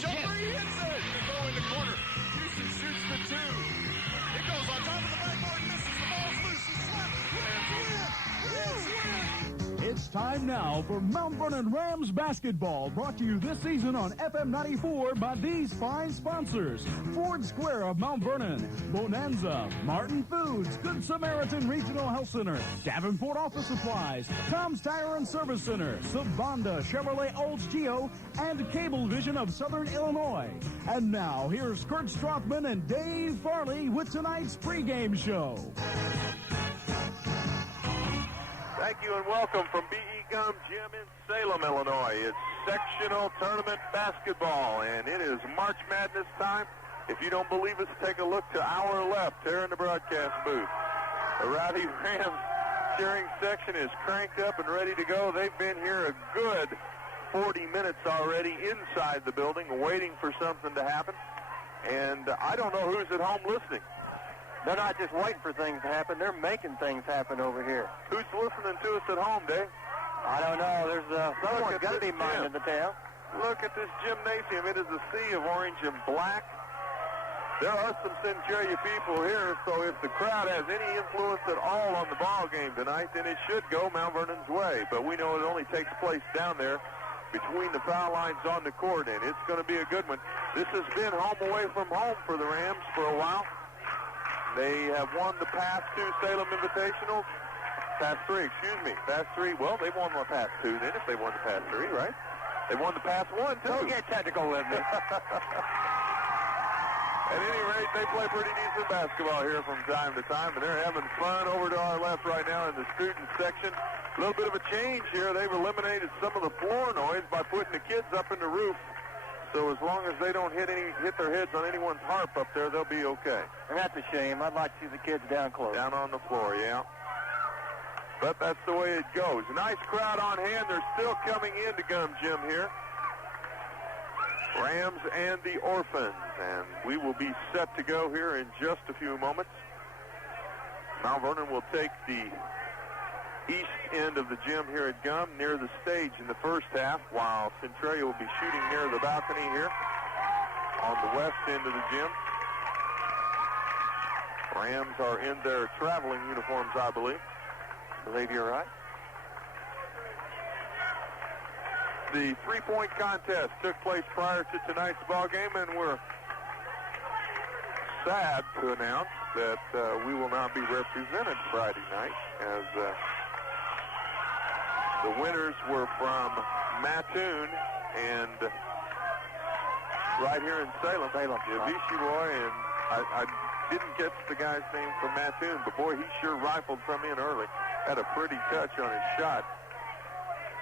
jumper. Yes. He hits it. To go in the corner. Houston shoots the 2. It goes on top of the backboard. Misses. The ball's loose. It's slapped. Rams win. Rams win. It's time now for Mount Vernon Rams basketball, brought to you this season on FM 94 by these fine sponsors: Ford Square of Mount Vernon, Bonanza, Martin Foods, Good Samaritan Regional Health Center, Davenport Office Supplies, Tom's Tire and Service Center, Sabanda Chevrolet Olds Geo, and Cablevision of Southern Illinois. And now, here's Kurt Strothman and Dave Farley with tonight's pregame show. Thank you and welcome from B.E. Gum Gym in Salem, Illinois. It's sectional tournament basketball, and it is March Madness time. If you don't believe us, take a look to our left here in the broadcast booth. The Rowdy Rams cheering section is cranked up and ready to go. They've been here a good 40 minutes already inside the building, waiting for something to happen. And I don't know who's at home listening. They're not just waiting for things to happen. They're making things happen over here. Who's listening to us at home, Dave? I don't know. There's someone's got to be minding the town. Look at this gymnasium. It is a sea of orange and black. There are some Centralia people here, so if the crowd has any influence at all on the ball game tonight, then it should go Mount Vernon's way. But we know it only takes place down there between the foul lines on the court, and it's going to be a good one. This has been home away from home for the Rams for a while. They have won the past 2 Salem Invitationals. Past 3, excuse me. Past 3. Well, they won the past 2 then if they won the past 3, right? They won the past 1, too. Don't get technical with me. At any rate, they play pretty decent basketball here from time to time, and they're having fun. Over to our left right now in the student section. A little bit of a change here. They've eliminated some of the floor noise by putting the kids up in the roof. So as long as they don't hit their heads on anyone's harp up there, they'll be okay. And that's a shame. I'd like to see the kids down close. Down on the floor, yeah. But that's the way it goes. Nice crowd on hand. They're still coming into Gum Gym here. Rams and the Orphans. And we will be set to go here in just a few moments. Mount Vernon will take the east end of the gym here at Gum, near the stage in the first half, while Centralia will be shooting near the balcony here on the west end of the gym. Rams are in their traveling uniforms, I believe. I believe you're right. The three-point contest took place prior to tonight's ball game, and we're sad to announce that we will not be represented Friday night, as the winners were from Mattoon and right here in Salem. The Vichy boy, and I didn't catch the guy's name from Mattoon, but boy, he sure rifled some in early. Had a pretty touch on his shot.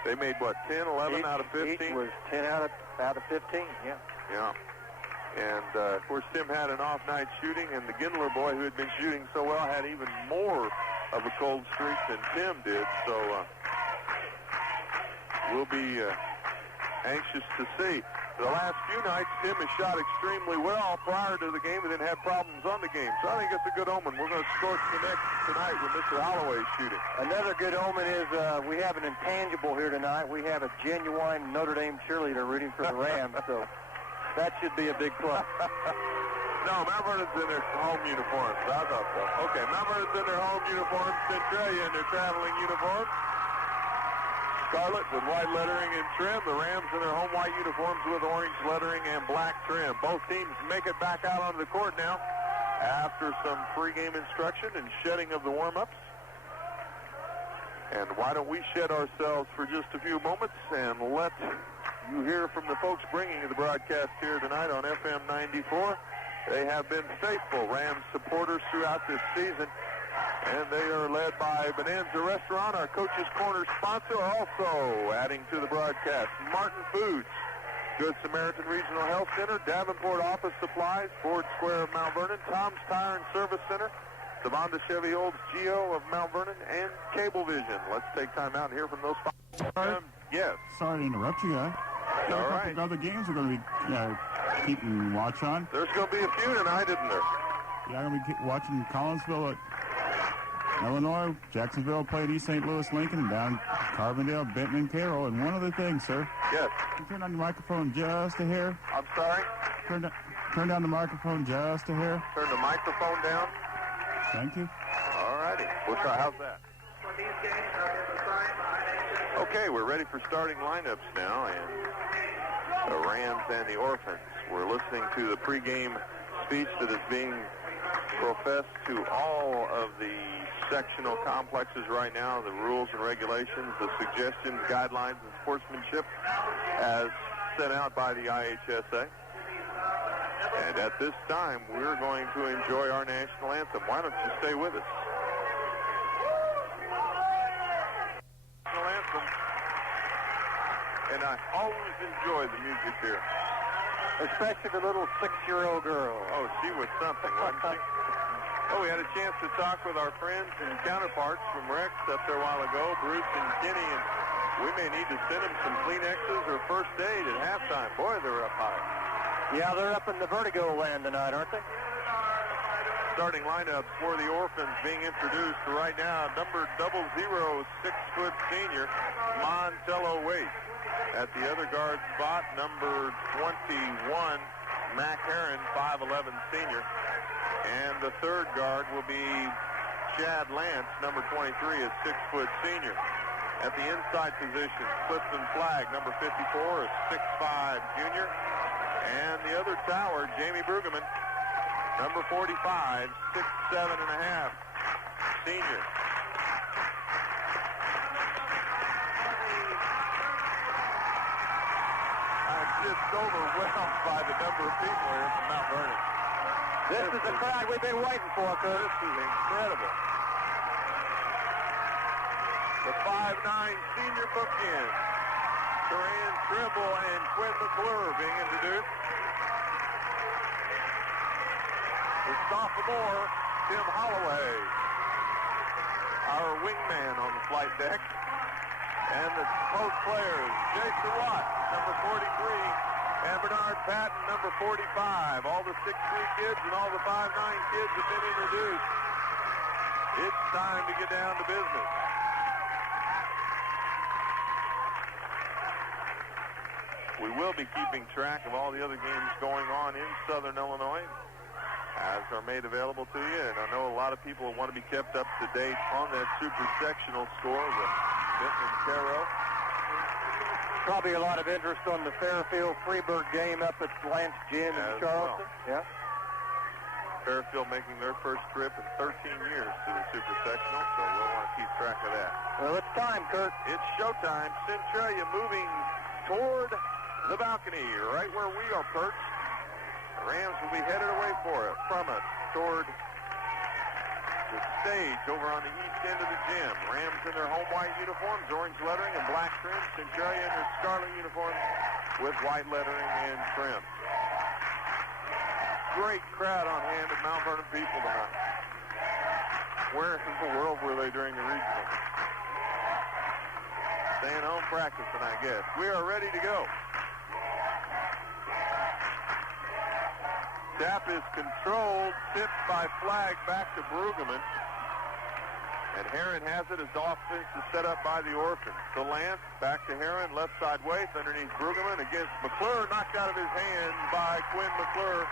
They made, what, 10, 11 out of 15? Each was 10 out of 15, yeah. Yeah. And, of course, Tim had an off night shooting, and the Gindler boy, who had been shooting so well, had even more of a cold streak than Tim did. So, we'll be anxious to see. The last few nights, Tim has shot extremely well prior to the game and then had problems on the game. So I think it's a good omen. We're going to scorch the next tonight with Mr. Holloway shooting. Another good omen is we have an intangible here tonight. We have a genuine Notre Dame cheerleader rooting for the Rams, so that should be a big plus. No, Mount Vernon's in their home uniforms. I thought so. Okay, Mount Vernon's in their home uniforms. Centralia in their traveling uniforms. Scarlet with white lettering and trim. The Rams in their home white uniforms with orange lettering and black trim. Both teams make it back out onto the court now after some pregame instruction and shedding of the warm-ups. And why don't we shed ourselves for just a few moments and let you hear from the folks bringing the broadcast here tonight on FM 94. They have been faithful Rams supporters throughout this season. And they are led by Bonanza Restaurant, our Coach's Corner sponsor. Also adding to the broadcast, Martin Foods, Good Samaritan Regional Health Center, Davenport Office Supplies, Ford Square of Mount Vernon, Tom's Tire and Service Center, Savanda Chevy Olds Geo of Mount Vernon, and Cablevision. Let's take time out and hear from those sponsors. Yes. Sorry to interrupt you guys. All right. Other games we're going to be keeping watch on. There's going to be a few tonight, isn't there? Yeah, I'm going to be watching Collinsville at Illinois, Jacksonville played East St. Louis Lincoln, down Carbondale, Benton, and Carroll. And one other thing, sir. Yes. Can you turn on your microphone just a hair? I'm sorry? Turn down the microphone just a hair. Turn the microphone down. Thank you. All righty. We'll try. How's that? Okay, we're ready for starting lineups now, and the Rams and the Orphans. We're listening to the pregame speech that is being professed to all of the sectional complexes right now, the rules and regulations, the suggestions, guidelines, and sportsmanship as sent out by the IHSA. And at this time, we're going to enjoy our national anthem. Why don't you stay with us? National anthem. And I always enjoy the music here. Especially the little 6-year-old girl. Oh, she was something, wasn't she? Oh, we had a chance to talk with our friends and counterparts from Rex up there a while ago, Bruce and Kenny, and we may need to send them some Kleenexes or first aid at halftime. Boy, they're up high. Yeah, they're up in the vertigo land tonight, aren't they? Starting lineups for the Orphans being introduced right now. Number 00, 6-foot senior, Montello Waite. At the other guard spot, number 21, Mac Heron, 5'11 senior. And the third guard will be Chad Lance, number 23, a 6-foot senior. At the inside position, Clifton Flagg, number 54, a 6'5 junior. And the other tower, Jamie Brueggemann, number 45, 6'7.5 senior. I'm just overwhelmed by the number of people here from Mount Vernon. This is the crowd we've been waiting for, Curtis. This is incredible. The 5'9 senior bookend. Corinne Tribble and Quinn McClure being introduced. The sophomore, Tim Holloway, our wingman on the flight deck. And the post players, Jason Watt, number 43, and Bernard Patton, number 45. All the 6'3 kids and all the 5'9 kids have been introduced. It's time to get down to business. We will be keeping track of all the other games going on in Southern Illinois as are made available to you. And I know a lot of people want to be kept up to date on that super sectional score with Benton and Carroll. Probably a lot of interest on the Fairfield-Freeburg game up at Lance Gym in Charleston. Well. Yeah. Fairfield making their first trip in 13 years to the super sectional, so we'll want to keep track of that. Well, it's time, Kurt. It's showtime. Centralia moving toward the balcony, right where we are perched. The Rams will be headed away from us toward the stage over on the east end of the gym. Rams in their home white uniforms, orange lettering and black trim. Centralia in their scarlet uniforms with white lettering and trim. Great crowd on hand at Mount Vernon people tonight. Where in the world were they during the regional? Staying home practicing, I guess. We are ready to go. Snap is controlled, tipped by Flagg back to Brueggemann. And Heron has it as offense is set up by the Orphans. So Lance back to Heron, left side waist underneath Brueggemann against McClure, knocked out of his hands by Quinn McClure.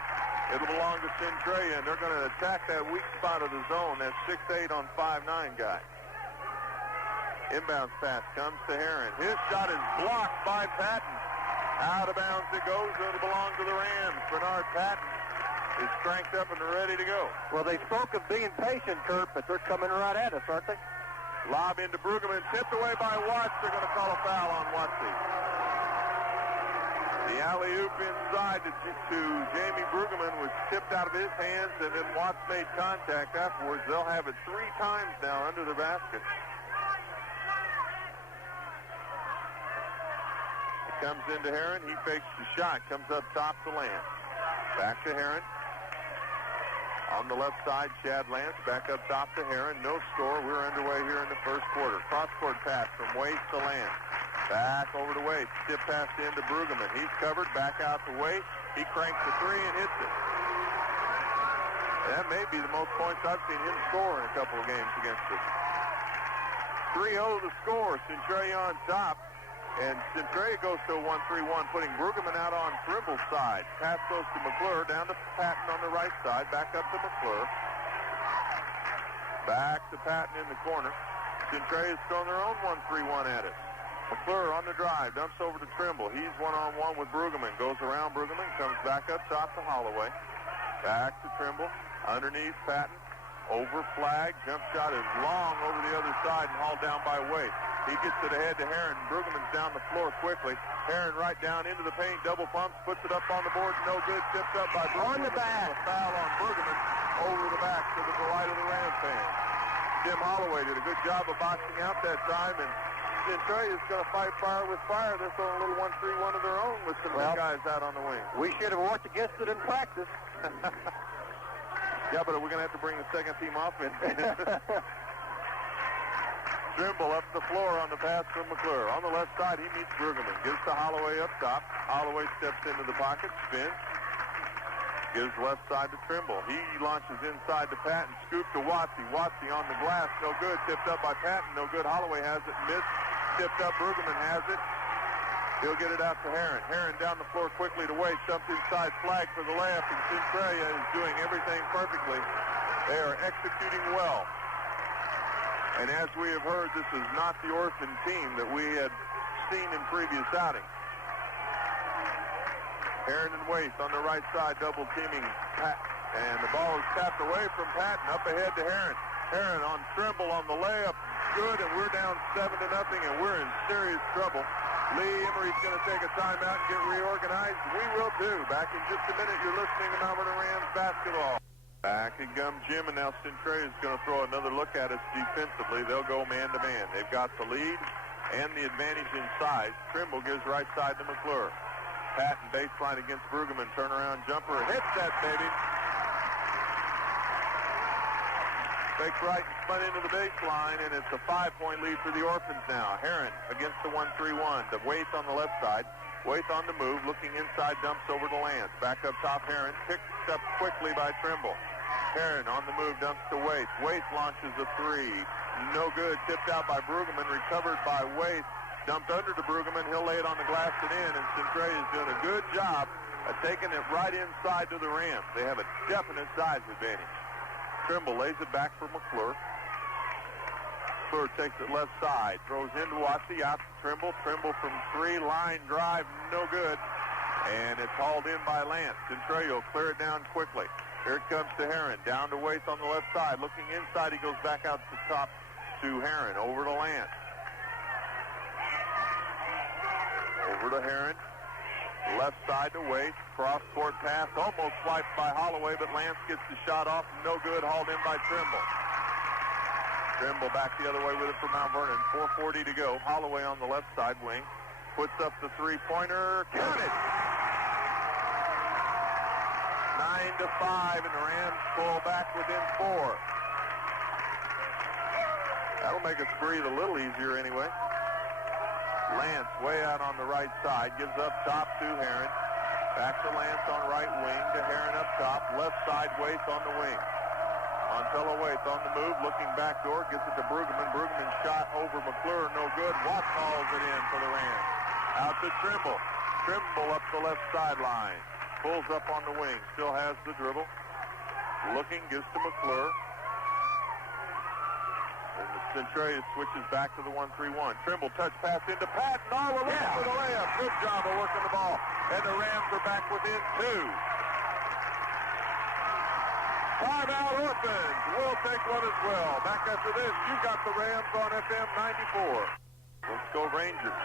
It'll belong to Centralia, and they're going to attack that weak spot of the zone, that 6'8 on 5'9 guy. Inbounds pass comes to Heron. His shot is blocked by Patton. Out of bounds it goes. It'll belong to the Rams. Bernard Patton is cranked up and ready to go. Well, they spoke of being patient, Kurt, but they're coming right at us, aren't they? Lob into Brueggemann, tipped away by Watts. They're going to call a foul on Wattsy. The alley-oop inside to Jamie Brueggemann was tipped out of his hands, and then Watts made contact afterwards. They'll have it 3 times now under the basket. It comes into Heron. He fakes the shot. Comes up top to Lance. Back to Heron. On the left side, Chad Lance back up top to Heron. No score. We're underway here in the first quarter. Cross-court pass from Waite to Lance. Back over to Waite. Tip pass into Brueggemann. He's covered. Back out to Waite. He cranks the 3 and hits it. That may be the most points I've seen him score in a couple of games against us. 3-0 the score. Centralia on top. And Centralia goes to a 1-3-1, putting Brueggemann out on Trimble's side. Pass goes to McClure, down to Patton on the right side, back up to McClure. Back to Patton in the corner. Centralia's throwing their own 1-3-1 at it. McClure on the drive, dumps over to Trimble. He's one-on-one with Brueggemann. Goes around Brueggemann, comes back up top to Holloway. Back to Trimble, underneath Patton. Over flag, jump shot is long over the other side and hauled down by Waite. He gets it ahead to Herron. Brueggemann's down the floor quickly. Herron right down into the paint, double pumps, puts it up on the board, no good, tipped up by Brueggemann. On the back. A foul on Brueggemann over the back to the delight of the Rams fans. Tim Holloway did a good job of boxing out that time, and Centralia's going to fight fire with fire. They're throwing a little 1-3-1 of their own with some guys out on the wing. We should have worked against it in practice. Yeah, but we're going to have to bring the second team offense in. Trimble up the floor on the pass from McClure. On the left side, he meets Brueggemann. Gives to Holloway up top. Holloway steps into the pocket, spins. Gives left side to Trimble. He launches inside to Patton. Scoop to Watsy. Watsy on the glass. No good. Tipped up by Patton. No good. Holloway has it. Missed. Tipped up. Brueggemann has it. He'll get it out to Herron. Herron down the floor quickly to Waite. Jumps inside, flag for the layup, and Centralia is doing everything perfectly. They are executing well. And as we have heard, this is not the Orphan team that we had seen in previous outings. Herron and Waite on the right side, double teaming Patton. And the ball is tapped away from Patton, up ahead to Herron. Herron on Trimble on the layup. Good, and we're down 7-0, and we're in serious trouble. Lee Emery's going to take a timeout and get reorganized. We will too. Back in just a minute, you're listening to Mount Vernon Rams basketball. Back in Gum Gym, and now Centralia's going to throw another look at us defensively. They'll go man-to-man. They've got the lead and the advantage in size. Trimble gives right side to McClure. Patton baseline against Brueggemann. Turnaround jumper. Hits that, baby. Fakes right and spun into the baseline, and it's a 5-point lead for the Orphans now. Herron against the 1-3-1. The Waite on the left side. Waite on the move, looking inside, dumps over to Lance. Back up top, Herron. Picked up quickly by Trimble. Herron on the move, dumps to Waite. Waite launches a three. No good. Tipped out by Brueggemann. Recovered by Waite. Dumped under to Brueggemann. He'll lay it on the glass and in, and Centralia's doing a good job of taking it right inside to the Rams. They have a definite size advantage. Trimble lays it back for McClure. McClure takes it left side. Throws into Watsy. Out to Trimble. Trimble from three. Line drive. No good. And it's hauled in by Lance. Centralia will clear it down quickly. Here it comes to Herron. Down to Waite on the left side. Looking inside. He goes back out to top to Herron. Over to Lance. Over to Herron. Left side to Waite. Cross-court pass. Almost swiped by Holloway, but Lance gets the shot off. No good. Hauled in by Trimble. Trimble back the other way with it for Mount Vernon. 4:40 to go. Holloway on the left side wing. Puts up the three-pointer. Count it! 9-5, and the Rams pull back within 4. That'll make us breathe a little easier anyway. Lance way out on the right side, gives up top to Herron. Back to Lance on right wing, to Herron up top. Left side, Waite on the wing. Montello Waite on the move, looking back door, gives it to Brueggemann. Brueggemann shot over McClure, no good. Watt calls it in for the Rams. Out to Trimble. Trimble up the left sideline. Pulls up on the wing, still has the dribble. Looking, gives to McClure. And the Centralia switches back to the 1-3-1. Trimble touch pass into Patton. Oh, we're looking for the layup. Good job of working the ball. And the Rams are back within 2. Timeout Orphans. We'll take one as well. Back after this, you got the Rams on FM 94. Let's go Rangers.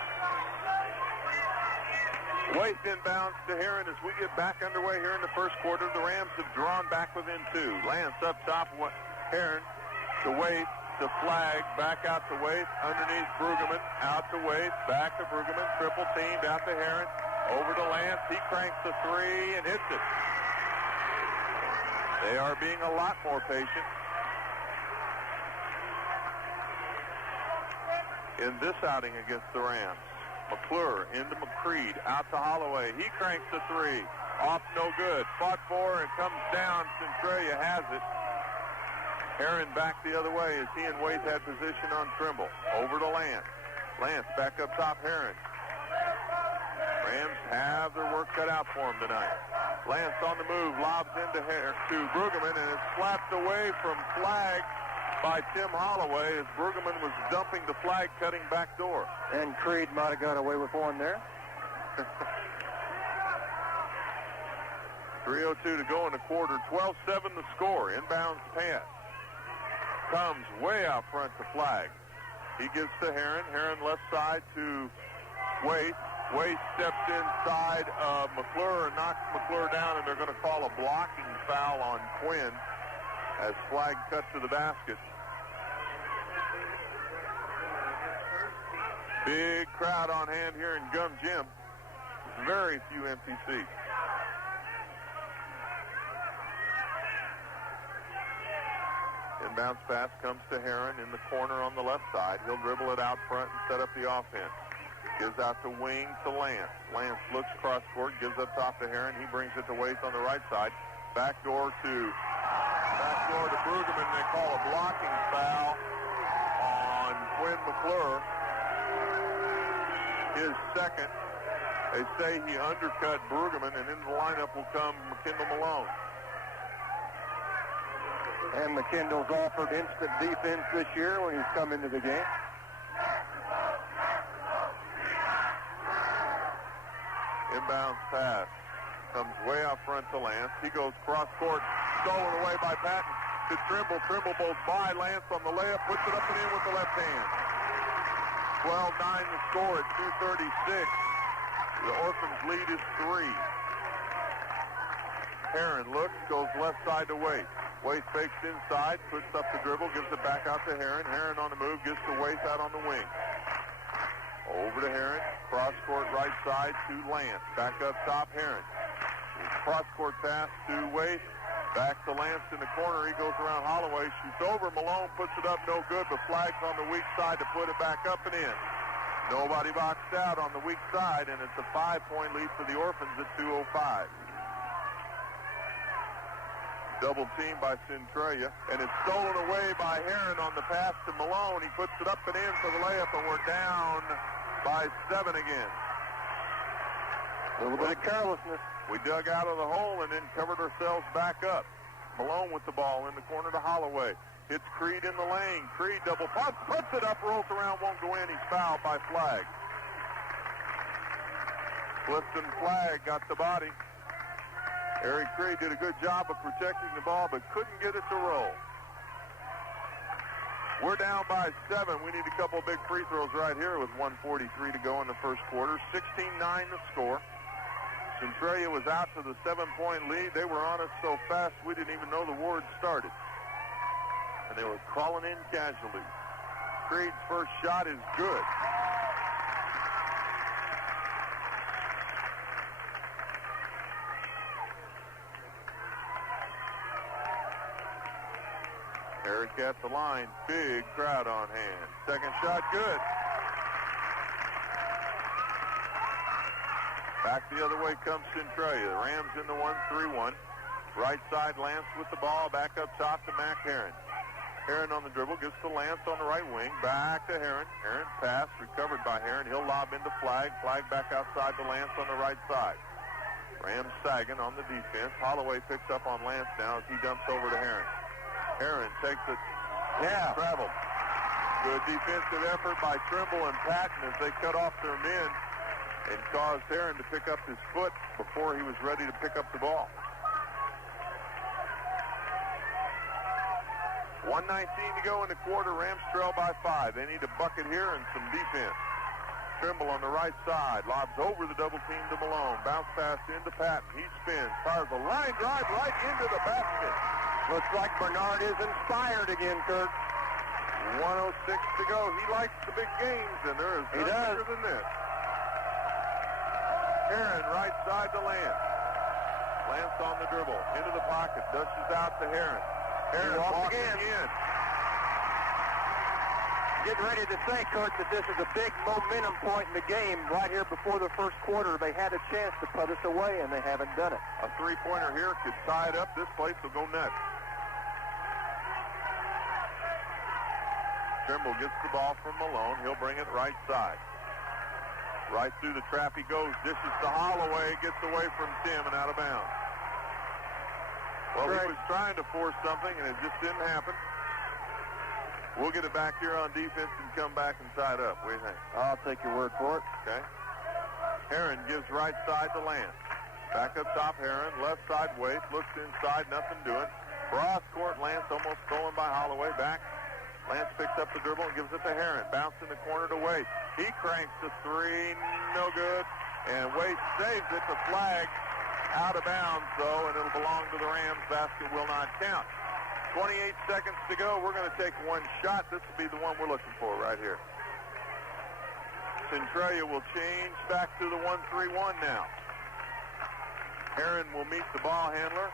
Waite inbounds to Herron as we get back underway here in the first quarter. The Rams have drawn back within 2. Lance up top. Herron to Waite. To flag, back out to Waite, underneath Brueggemann, out to Waite, back to Brueggemann, triple teamed, out to Herron, over to Lance, he cranks the three and hits it. They are being a lot more patient in this outing against the Rams. McClure into McCreed, out to Holloway, he cranks the three, off no good, fought for and comes down, Centralia has it. Heron back the other way as he and Waite had position on Trimble. Over to Lance. Lance back up top, Heron. Rams have their work cut out for him tonight. Lance on the move, lobs into Brueggemann, and it's slapped away from flag by Tim Holloway as Brueggemann was dumping the flag, cutting back door. And Creed might have got away with one there. 3:02 to go in the quarter. 12-7 the score. Inbounds pass. Comes way out front to Flag. He gives to Heron. Heron left side to Waite. Waite steps inside of McClure and knocks McClure down, and they're going to call a blocking foul on Quinn as Flag cut to the basket. Big crowd on hand here in Gum Gym. Very few empty seats. Inbounds pass comes to Heron in the corner on the left side. He'll dribble it out front and set up the offense. Gives out the wing to Lance. Lance looks cross court, gives up top to Heron. He brings it to Waite on the right side. Backdoor to Brueggemann. They call a blocking foul on Quinn McClure. His second. They say he undercut Brueggemann, and in the lineup will come McKendall Malone. And McKendall's offered instant defense this year when he's come into the game. Inbounds pass. Comes way out front to Lance. He goes cross court. Stolen away by Patton to Trimble. Trimble goes by Lance on the layup. Puts it up and in with the left hand. 12-9 the score at 2:36. The Orphans lead is 3. Heron looks, goes left side to Waite. Waite fakes inside, puts up the dribble, gives it back out to Heron. Heron on the move, gives to Waite out on the wing. Over to Heron, cross court right side to Lance. Back up top, Heron. Cross court pass to Waite. Back to Lance in the corner. He goes around Holloway, shoots over. Malone puts it up, no good, but Flag's on the weak side to put it back up and in. Nobody boxed out on the weak side, and it's a 5-point lead for the Orphans at 2:05. Double team by Centralia, and it's stolen away by Heron on the pass to Malone. He puts it up and in for the layup, and we're down by 7 again. A little bit of carelessness. We dug out of the hole and then covered ourselves back up. Malone with the ball in the corner to Holloway. Hits Creed in the lane. Creed double pump, puts it up, rolls around, won't go in. He's fouled by Flag. Clifton Flag got the body. Eric Creed did a good job of protecting the ball, but couldn't get it to roll. We're down by 7. We need a couple of big free throws right here with 1:43 to go in the first quarter. 16-9 the score. Centralia was out to the 7-point lead. They were on us so fast we didn't even know the ward started. And they were crawling in casually. Creed's first shot is good. Eric at the line. Big crowd on hand. Second shot, good. Back the other way comes Centralia. The Rams in the 1-3-1. Right side, Lance with the ball. Back up top to Mac Heron. Heron on the dribble. Gives to Lance on the right wing. Back to Heron. Heron pass. Recovered by Heron. He'll lob into Flag. Flag back outside to Lance on the right side. Rams sagging on the defense. Holloway picks up on Lance now as he dumps over to Heron. Heron takes it. Travel. Good defensive effort by Trimble and Patton as they cut off their men and caused Heron to pick up his foot before he was ready to pick up the ball. 1:19 to go in the quarter. Rams trail by 5. They need a bucket here and some defense. Trimble on the right side. Lobs over the double team to Malone. Bounce pass into Patton. He spins. Fires a line drive right into the basket. Looks like Bernard is inspired again, Kurt. 1:06 to go. He likes the big games, and there is nothing bigger than this. Heron right side to Lance. Lance on the dribble. Into the pocket. Dushes out to Heron. Heron walks again. Getting ready to say, Kurt, that this is a big momentum point in the game right here before the first quarter. They had a chance to put us away, and they haven't done it. A three-pointer here could tie it up. This place will go nuts. Trimble gets the ball from Malone. He'll bring it right side. Right through the trap he goes. Dishes to Holloway. Gets away from Tim and out of bounds. Well, he was trying to force something, and it just didn't happen. We'll get it back here on defense and come back and tie it up. What do you think? I'll take your word for it. Okay. Heron gives right side to Lance. Back up top, Heron. Left side, Waite. Looks inside, nothing doing. Cross court, Lance almost stolen by Holloway. Back. Lance picks up the dribble and gives it to Heron. Bounce in the corner to Waite. He cranks the three. No good. And Waite saves it. The flag out of bounds, though, and it'll belong to the Rams. Basket will not count. 28 seconds to go. We're going to take one shot. This will be the one we're looking for right here. Centralia will change back to the 1-3-1 now. Heron will meet the ball handler.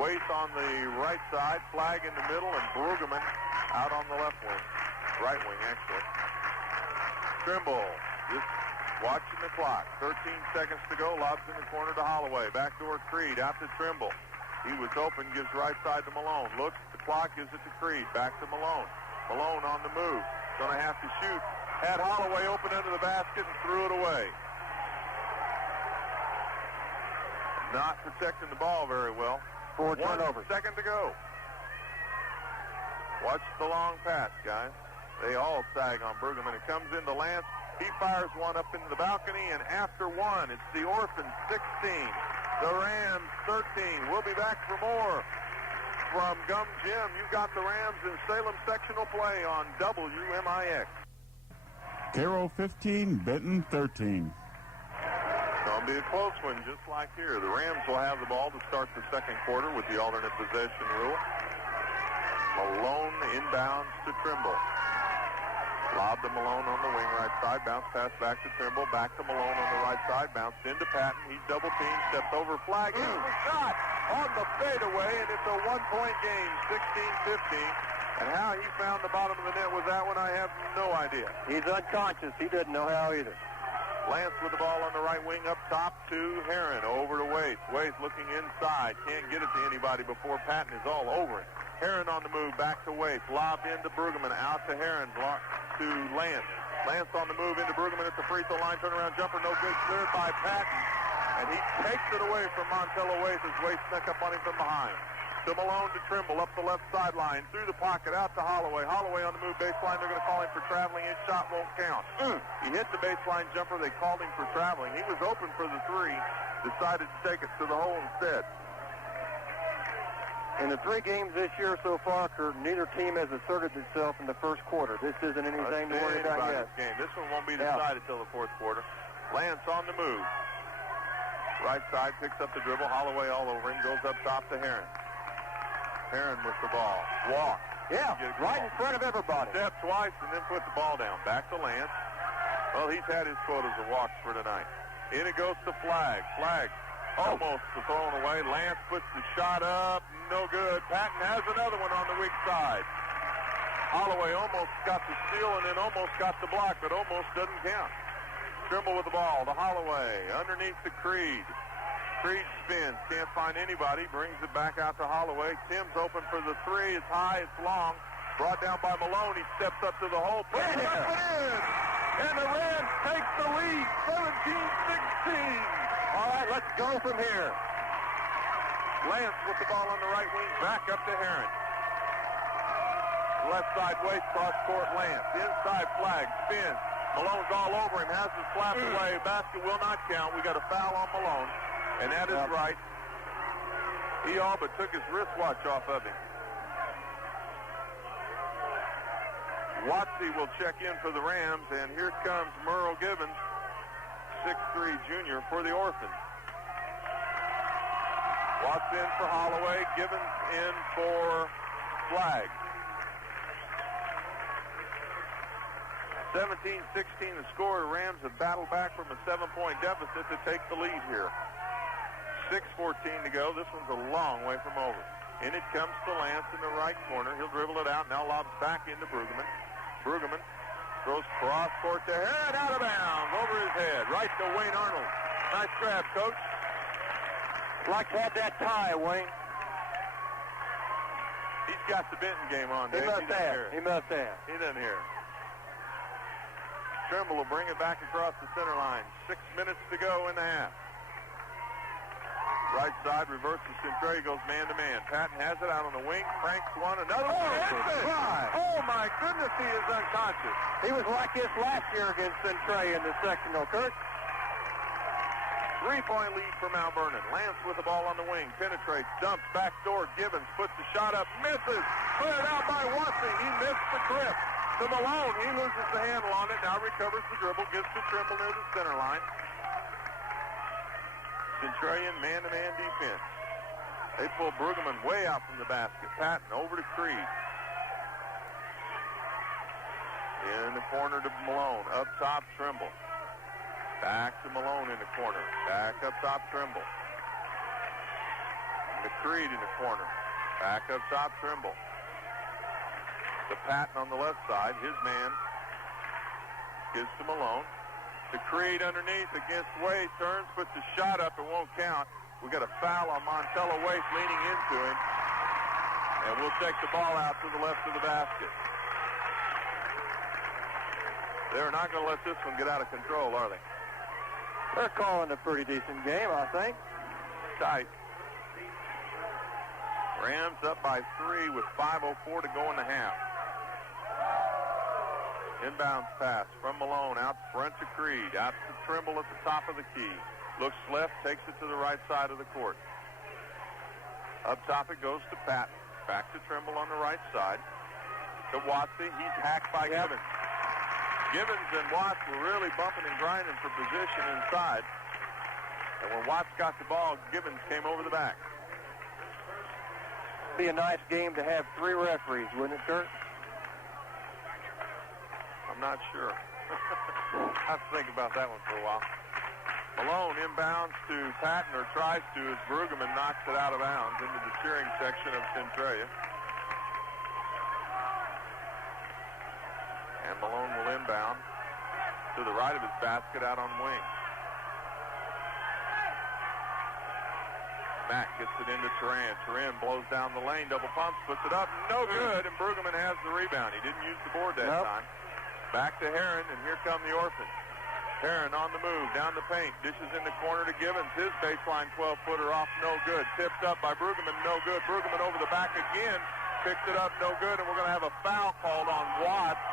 Waite on the right side, flag in the middle, and Brueggemann out on the left wing. Right wing, actually. Trimble just watching the clock. 13 seconds to go. Lobs in the corner to Holloway. Backdoor Creed out to Trimble. He was open, gives right side to Malone. Looks at the clock, gives it to Creed. Back to Malone. Malone on the move. Going to have to shoot. Had Holloway open under the basket and threw it away. Not protecting the ball very well. 4 turnovers. 1 second to go. Watch the long pass, guys. They all sag on Brueggemann. It comes into Lance. He fires one up into the balcony, and after one, it's the Orphans 16, the Rams 13. We'll be back for more from Gum Gym. You've got the Rams in Salem sectional play on WMIX. Carroll 15, Benton 13. It'll be a close one, just like here. The Rams will have the ball to start the second quarter with the alternate possession rule. Malone inbounds to Trimble. Lob to Malone on the wing right side. Bounce pass back to Trimble. Back to Malone on the right side. Bounced into Patton. He's double teamed. Steps over flag. Hits the shot on the fadeaway, and it's a one-point game, 16-15. And how he found the bottom of the net with that one, I have no idea. He's unconscious. He doesn't know how either. Lance with the ball on the right wing up top to Heron. Over to Waite. Waite looking inside. Can't get it to anybody before Patton is all over it. Heron on the move. Back to Waite. Lobbed into Brueggemann. Out to Heron. Blocked to Lance. Lance on the move into Brueggemann at the free throw line. Turnaround jumper. No good. Cleared by Patton. And he takes it away from Montello Waite as Waite snuck up on him from behind. To Malone to Trimble up the left sideline. Through the pocket out to Holloway. Holloway on the move baseline. They're going to call him for traveling. His shot won't count. He hit the baseline jumper. They called him for traveling. He was open for the three. Decided to take it to the hole instead. In the 3 games this year so far, Kurt, neither team has asserted itself in the first quarter. This isn't anything to worry about yet. This one won't be decided till the fourth quarter. Lance on the move. Right side picks up the dribble. Holloway all over him. Goes up top to Heron. Heron with the ball. Walk. Yeah, right in front of everybody. Step twice and then put the ball down. Back to Lance. Well, he's had his quotas of walks for tonight. In it goes to Flag. Flag almost thrown away. Lance puts the shot up. No good. Patton has another one on the weak side. Holloway almost got the steal and then almost got the block, but almost doesn't count. Trimble with the ball to Holloway. Underneath to Creed. Creed spins. Can't find anybody. Brings it back out to Holloway. Tim's open for the three. It's high. It's long. Brought down by Malone. He steps up to the hole. Puts it in. And the Rams take the lead. 17-16. All right, let's go from here. Lance with the ball on the right wing. Back up to Heron. Left side Waite. Cross court Lance. Inside Flag. Spins. Malone's all over him. Has it slapped away. Basket will not count. We got a foul on Malone. And that is right. He all but took his wristwatch off of him. Watsy will check in for the Rams, and here comes Merle Gibbons, 6'3" junior for the Orphans. Watts in for Holloway. Gibbons in for Flag. 17-16 the score. The Rams have battled back from a 7-point deficit to take the lead here. 6:14 to go. This one's a long way from over. In it comes to Lance in the right corner. He'll dribble it out. Now lobs back into Brueggemann. Brueggemann throws cross court to Heron, out of bounds, over his head. Right to Wayne Arnold. Nice grab, Coach. Like to have that tie, Wayne. He's got the Benton game on, He Dave. must have. He must have. He doesn't hear. Trimble will bring it back across the center line. 6 minutes to go in the half. Right side reverses. Centralia goes man-to-man. Patton has it out on the wing. Cranks one. Another one. Hits it. Oh, my goodness, he is unconscious. He was like this last year against Centralia in the sectional, Kurt. 3-point lead for Mount Vernon. Lance with the ball on the wing. Penetrates. Dumps. Back door. Gibbons puts the shot up. Misses. Cleared out by Watson. He missed the grip. To Malone. He loses the handle on it. Now recovers the dribble. Gets to Trimble near the center line. Centralian man-to-man defense. They pull Brueggemann way out from the basket. Patton over to Creed. In the corner to Malone. Up top, Trimble. Back to Malone in the corner. Back up top, Trimble. To Creed in the corner. Back up top, Trimble. To Patton on the left side. His man gives to Malone. To Creed underneath against Waite. Turns, puts the shot up. It won't count. We got a foul on Montello Waite leaning into him. And we'll take the ball out to the left of the basket. They're not going to let this one get out of control, are they? They're calling a pretty decent game, I think. Tight. Rams up by 3 with 5:04 to go in the half. Inbounds pass from Malone out front to Creed. Out to Trimble at the top of the key. Looks left, takes it to the right side of the court. Up top it goes to Patton. Back to Trimble on the right side. To Watsy. He's hacked by Gibbons. Gibbons and Watts were really bumping and grinding for position inside. And when Watts got the ball, Gibbons came over the back. Be a nice game to have 3 referees, wouldn't it, Kurt? I'm not sure. I have to think about that one for a while. Malone inbounds to Patton, or tries to, as Brueggemann knocks it out of bounds into the cheering section of Centralia. And Malone will inbound to the right of his basket out on wing. Mack gets it into Turan. Turan blows down the lane, double pumps, puts it up, no good, and Brueggemann has the rebound. He didn't use the board that time. Back to Heron, and here come the Orphans. Heron on the move, down the paint, dishes in the corner to Gibbons. His baseline 12-footer off, no good. Tipped up by Brueggemann, no good. Brueggemann over the back again, picks it up, no good, and we're going to have a foul called on Watts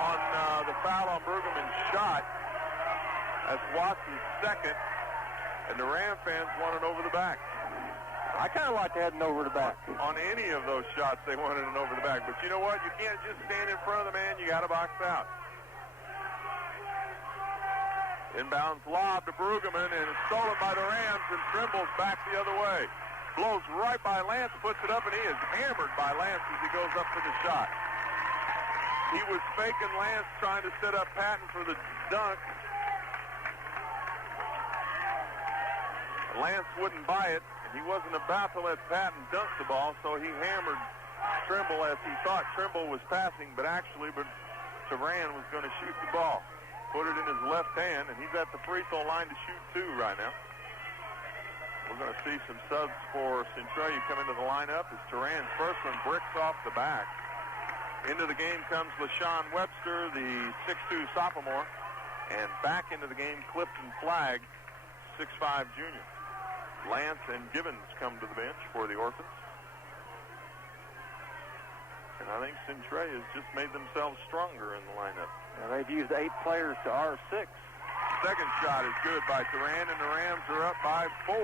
on the foul on Brueggemann's shot. That's Watts' second, and the Ram fans want it over the back. I kind of like to have an over the back. On any of those shots, they wanted an over the back. But you know what? You can't just stand in front of the man. You got to box out. Inbounds lob to Brueggemann, and it's stolen by the Rams, and Trimble's back the other way. Blows right by Lance, puts it up, and he is hammered by Lance as he goes up for the shot. He was faking Lance, trying to set up Patton for the dunk. Lance wouldn't buy it. He wasn't about to let Patton dunk the ball, so he hammered Trimble as he thought Trimble was passing, but Turan was going to shoot the ball. Put it in his left hand, and he's at the free throw line to shoot 2 right now. We're going to see some subs for Centralia come into the lineup as Turan's first one bricks off the back. Into the game comes LaShawn Webster, the 6'2 sophomore, and back into the game Clifton Flagg, 6'5 junior. Lance and Gibbons come to the bench for the Orphans. And I think Centralia has just made themselves stronger in the lineup. Now they've used 8 players to our 6. Second shot is good by Turan, and the Rams are up by 4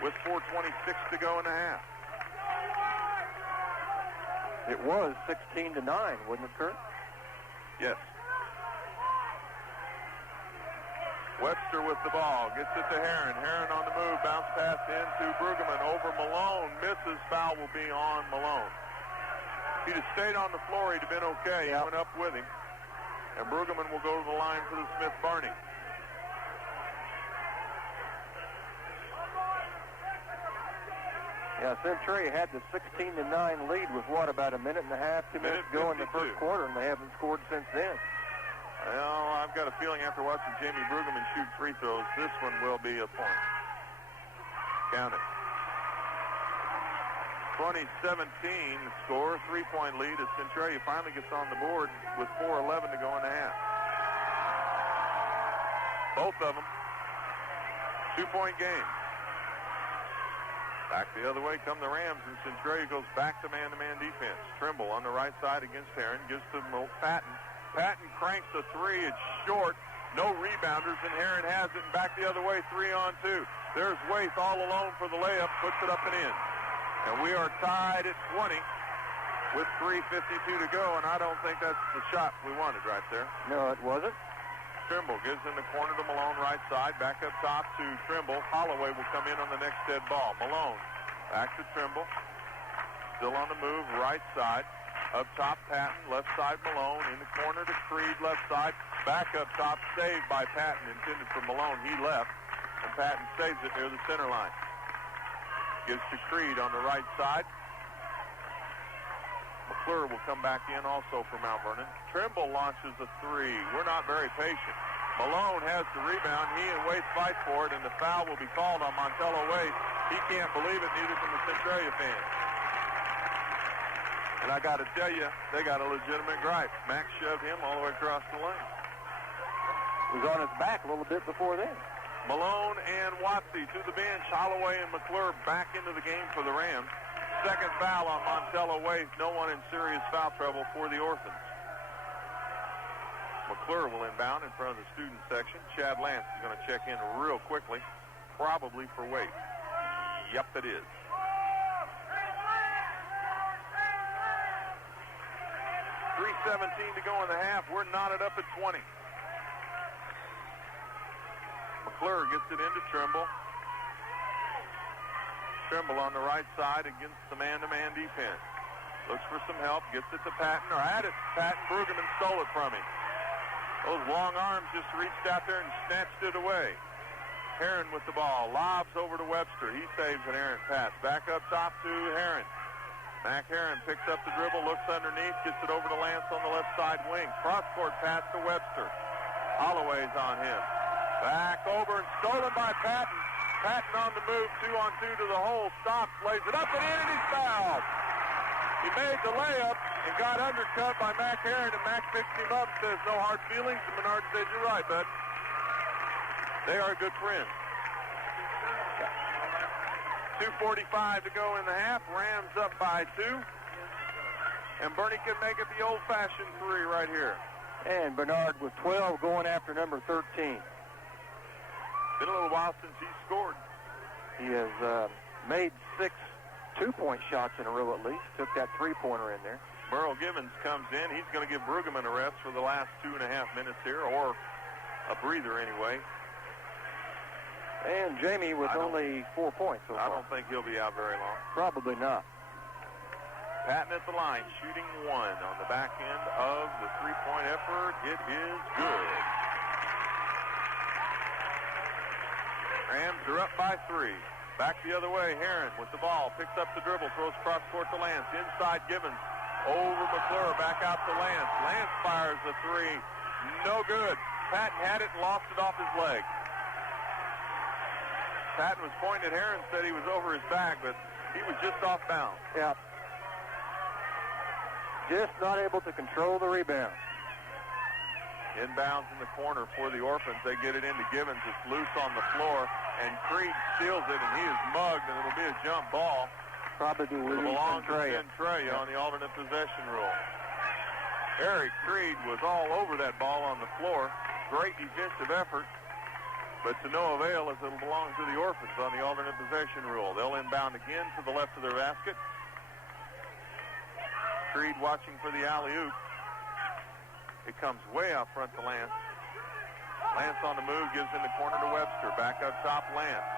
with 4:26 to go in the half. It was 16-9, wasn't it, Kurt? Yes. Webster with the ball, gets it to Heron. Heron on the move, bounce pass into Brueggemann over Malone. Misses, foul will be on Malone. If he'd have stayed on the floor, he'd have been okay. He went up with him. And Brueggemann will go to the line for the Smith-Barney. Yeah, Centralia had the 16-9 lead with, about a minute and a half, 2 minutes to go in the first quarter, and they haven't scored since then. Well, I've got a feeling after watching Jamie Brueggemann shoot free throws, this one will be a point. Count it. 20-17 score, 3-point lead as Centralia finally gets on the board with 4:11 to go in the half. Both of them, 2-point game. Back the other way come the Rams, and Centralia goes back to man-to-man defense. Trimble on the right side against Heron, gives to Patton. Patton cranks a three, it's short, no rebounders, and Heron has it, and back the other way, 3-on-2. There's Waith all alone for the layup, puts it up and in. And we are tied at 20 with 3:52 to go, and I don't think that's the shot we wanted right there. No, it wasn't. Trimble gives in the corner to Malone, right side. Back up top to Trimble. Holloway will come in on the next dead ball. Malone back to Trimble. Still on the move, right side. Up top, Patton. Left side, Malone. In the corner to Creed, left side. Back up top, saved by Patton. Intended for Malone. He left, and Patton saves it near the center line. Gives to Creed on the right side. McClure will come back in also for Mount Vernon. Trimble launches a three. We're not very patient. Malone has the rebound. He and Waith fight for it, and the foul will be called on Montello Waith. He can't believe it, neither can the Centralia fans. And I got to tell you, they got a legitimate gripe. Max shoved him all the way across the lane. He was on his back a little bit before then. Malone and Watsy to the bench. Holloway and McClure back into the game for the Rams. Second foul on Montello Waith. No one in serious foul trouble for the Orphans. McClure will inbound in front of the student section. Chad Lance is going to check in real quickly, probably for Waith. Yep, it is. .3:17 to go in the half. We're knotted up at 20. McClure gets it into Trimble. Trimble on the right side against the man-to-man defense. Looks for some help. Gets it to Patton, or had it. Patton. Brueggemann stole it from him. Those long arms just reached out there and snatched it away. Heron with the ball. Lobs over to Webster. He saves an errant pass. Back up top to Heron. Mac Heron picks up the dribble, looks underneath, gets it over to Lance on the left side wing. Cross-court pass to Webster. Holloway's on him. Back over and stolen by Patton. Patton on the move, 2-on-2 to the hole. Stops, lays it up and in, and he's fouled. He made the layup and got undercut by Mac Heron, and Mac picks him up and says, no hard feelings. And Menard says, you're right, bud. They are good friends. 2:45 to go in the half. Rams up by 2. And Bernie can make it the old-fashioned three right here. And Bernard with 12 going after number 13. Been a little while since he scored. He has made 6 two-point shots in a row at least. Took that three-pointer in there. Merle Givens comes in. He's going to give Brueggemann a rest for the last 2.5 minutes here, or a breather anyway. And Jamie with only 4 points so far. I don't think he'll be out very long. Probably not. Patton at the line, shooting one on the back end of the three-point effort. It is good. Rams are up by 3. Back the other way, Heron with the ball. Picks up the dribble, throws cross-court to Lance. Inside Givens, over McClure, back out to Lance. Lance fires the three. No good. Patton had it and lost it off his leg. Patton was pointing at Heron, said he was over his back, but he was just off bounds. Yeah. Just not able to control the rebound. Inbounds in the corner for the Orphans. They get it into Givens. It's loose on the floor, and Creed steals it, and he is mugged, and it'll be a jump ball. Probably belongs to Centralia on the alternate possession rule. Eric Creed was all over that ball on the floor. Great defensive effort, but to no avail as it'll belong to the Orphans on the alternate possession rule. They'll inbound again to the left of their basket. Creed watching for the alley-oop. It comes way out front to Lance. Lance on the move, gives in the corner to Webster. Back up top, Lance.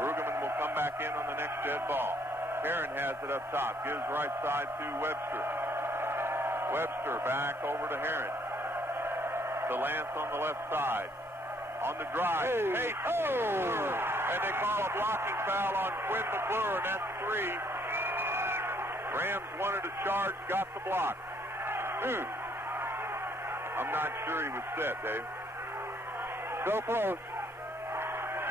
Brueggemann will come back in on the next dead ball. Heron has it up top, gives right side to Webster. Webster back over to Heron. To Lance on the left side. On the drive. Hey. And they call a blocking foul on Quinn McClure, and that's 3. Rams wanted to charge, got the block. I'm not sure he was set, Dave. So close.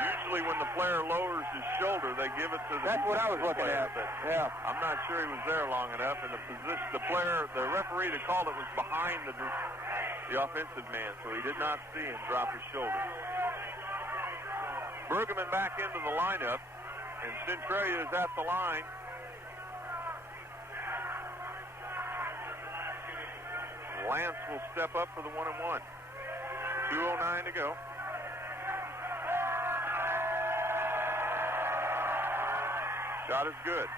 Usually when the player lowers his shoulder, they give it to the That's what I was looking player, at. but Yeah. I'm not sure he was there long enough, and the referee that called it was behind the offensive man, so he did not see him drop his shoulder. Brueggemann back into the lineup, and Centralia is at the line. Lance will step up for the 1-and-1. 2:09 to go. Shot is good.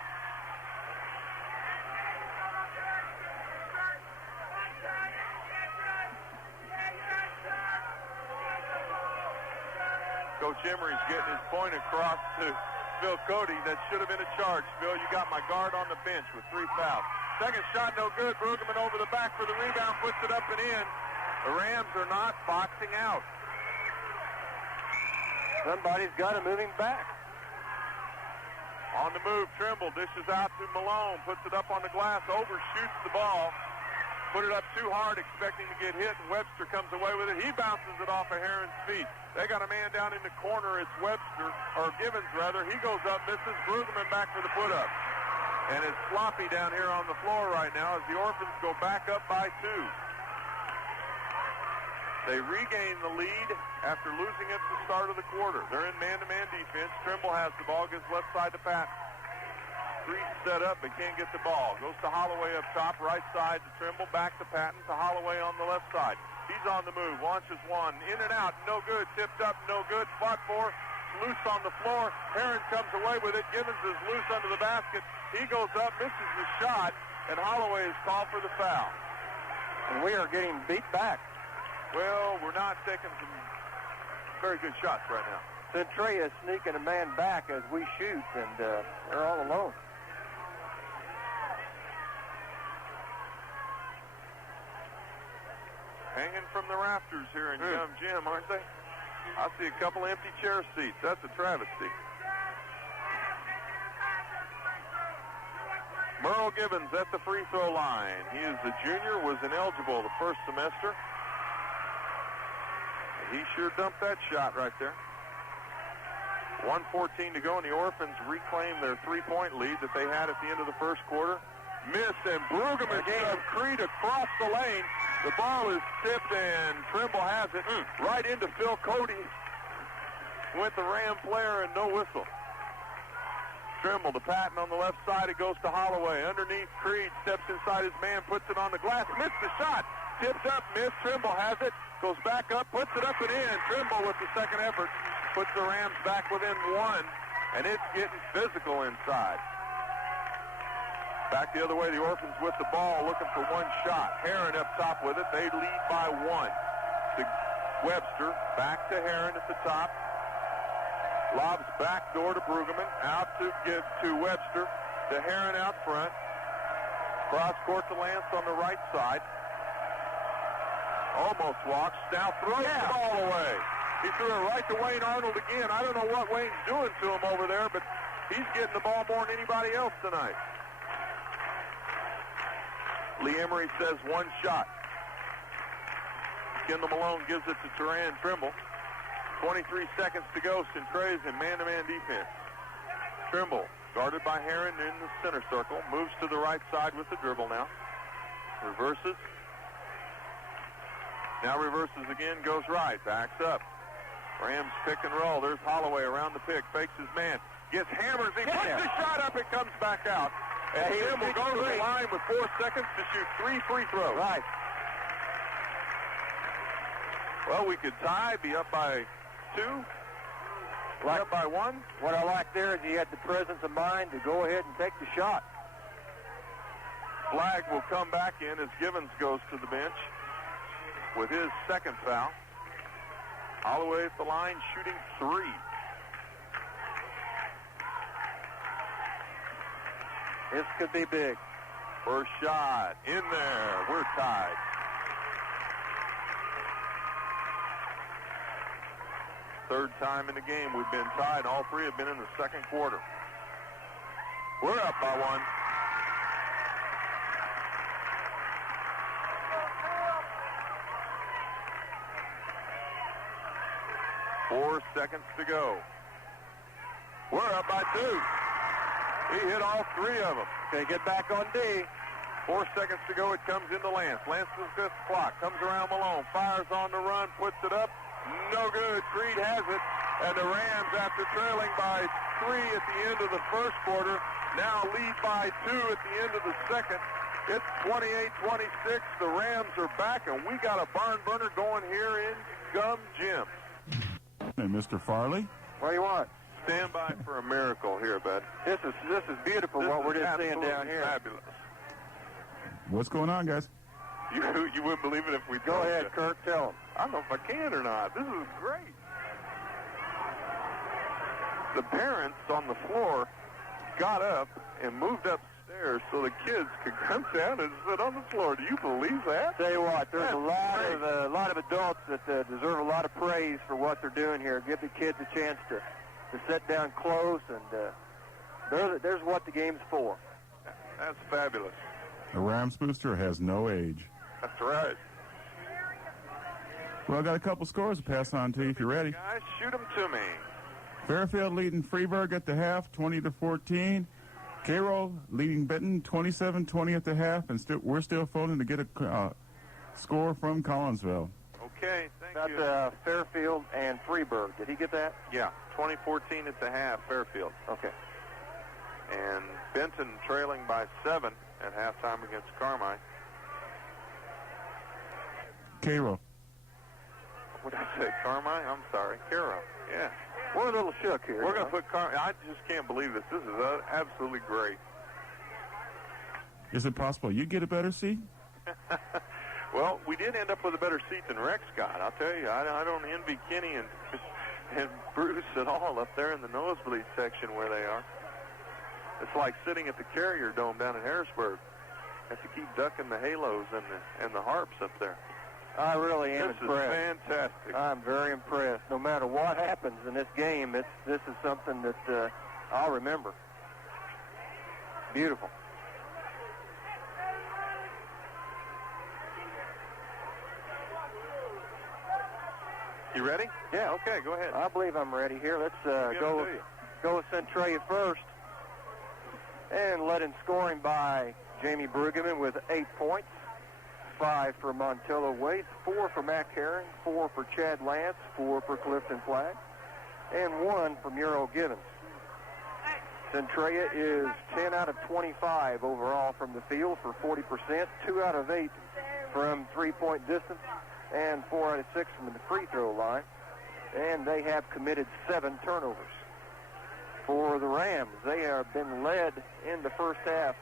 Coach Emery's getting his point across to Phil Cody. That should have been a charge. Phil, you got my guard on the bench with 3 fouls. Second shot, no good. Brueggemann over the back for the rebound, puts it up and in. The Rams are not boxing out. Somebody's got to move him back. On the move, Trimble dishes out to Malone, puts it up on the glass, overshoots the ball, put it up too hard, expecting to get hit, and Webster comes away with it. He bounces it off of Herron's feet. They got a man down in the corner. It's Webster, or Givens rather. He goes up, misses. Brueggemann back for the put-up. And it's sloppy down here on the floor right now as the Orphans go back up by 2. They regain the lead after losing it at the start of the quarter. They're in man-to-man defense. Trimble has the ball, gives left side to Patton. Creed set up but can't get the ball. Goes to Holloway up top, right side to Trimble, back to Patton, to Holloway on the left side. He's on the move, launches one, in and out, no good, tipped up, no good, fought for, loose on the floor. Herron comes away with it. Givens is loose under the basket. He goes up, misses the shot, and Holloway is called for the foul. And we are getting beat back. Well, we're not taking some very good shots right now. Centralia is sneaking a man back as we shoot, and they're all alone. Hanging from the rafters here in Young Gym, aren't they? I see a couple empty chair seats. That's a travesty. Merle Givens at the free throw line. He is a junior, was ineligible the first semester. He sure dumped that shot right there. 1:14 to go, and the Orphans reclaim their 3-point lead that they had at the end of the first quarter. Missed, and Brueggemann shoved Creed across the lane. The ball is tipped, and Trimble has it right into Phil Cody. Went the Ram player, and no whistle. Trimble to Patton on the left side. It goes to Holloway. Underneath, Creed steps inside his man, puts it on the glass. Missed the shot. Tipped up, missed. Trimble has it. Goes back up, puts it up and in. Trimble with the second effort puts the Rams back within 1, and it's getting physical inside. Back the other way, the Orphans with the ball, looking for one shot. Herron up top with it. They lead by 1. To Webster, back to Herron at the top. Lobs back door to Brueggemann. Out to give to Webster. To Herron out front. Cross court to Lance on the right side. Almost walks. Now throws the ball away. He threw it right to Wayne Arnold again. I don't know what Wayne's doing to him over there, but he's getting the ball more than anybody else tonight. Lee Emery says one shot. Kendall Malone gives it to Turan Trimble. 23 seconds to go. Centralia's in man-to-man defense. Trimble, guarded by Herron in the center circle, moves to the right side with the dribble now. Reverses. Now reverses again, goes right, backs up. Rams pick and roll. There's Holloway around the pick, fakes his man, gets hammers. He puts the shot up, it comes back out. And Tim will go to the line with 4 seconds to shoot 3 free throws. Right. Well, we could tie, be up by 2, be up by 1. What I like there is he had the presence of mind to go ahead and take the shot. Flag will come back in as Givens goes to the bench with his second foul. Holloway at the line shooting 3. This could be big. First shot in there. We're tied. Third time in the game we've been tied. All 3 have been in the second quarter. We're up by 1. Four seconds to go. We're up by 2. He hit all 3 of them. Okay, get back on D. 4 seconds to go. It comes into Lance. Lance is the clock. Comes around Malone. Fires on the run. Puts it up. No good. Creed has it. And the Rams, after trailing by 3 at the end of the first quarter, now lead by 2 at the end of the second. It's 28-26. The Rams are back, and we got a barn burner going here in Gum Gym. Hey, Mr. Farley. What do you want? Stand by for a miracle here, bud. This is beautiful This what we're is just seeing down here. Fabulous. What's going on, guys? You wouldn't believe it if we Go told ahead, you. Kurt. Tell them. I don't know if I can or not. This is great. The parents on the floor got up and moved upstairs so the kids could come down and sit on the floor. Do you believe that? Tell you what, there's That's a lot of adults that deserve a lot of praise for what they're doing here. Give the kids a chance to sit down close, and there's what the game's for. That's fabulous. The Rams booster has no age. That's right. Well, I got a couple scores to pass on to you if you're ready. Guys, shoot them to me. Fairfield leading Freeburg at the half, 20-14. Cairo leading Benton, 27-20 at the half, and we're still phoning to get a score from Collinsville. Okay, thank you. That's Fairfield and Freeburg. Did he get that? Yeah, 2014 at the half, Fairfield. Okay. And Benton trailing by 7 at halftime against Carmine. Cairo. What did I say, Carmine? I'm sorry, Cairo. Yeah. We're a little shook here. We're going to put Carmine. I just can't believe this. This is absolutely great. Is it possible you get a better seat? Well, we did end up with a better seat than Rex got. I'll tell you, I don't envy Kenny and Bruce at all up there in the nosebleed section where they are. It's like sitting at the Carrier Dome down in Harrisburg. Have to keep ducking the halos and the harps up there. I really am This impressed. is fantastic. I'm very impressed. No matter what happens in this game, this is something that I'll remember. Beautiful. You ready? Yeah. Okay, go ahead. I believe I'm ready here. Let's Give go it to you. go with Centralia first. And led in scoring by Jamie Brueggemann with 8 points. 5 for Montello Waite, 4 for Mac Herring, 4 for Chad Lance, 4 for Clifton Flagg, and 1 for Muro Givens. Centralia is 10 out of 25 overall from the field for 40%, 2 out of 8 from three-point distance, and 4 out of 6 from the free throw line. And they have committed 7 turnovers. For the Rams, they have been led in the first half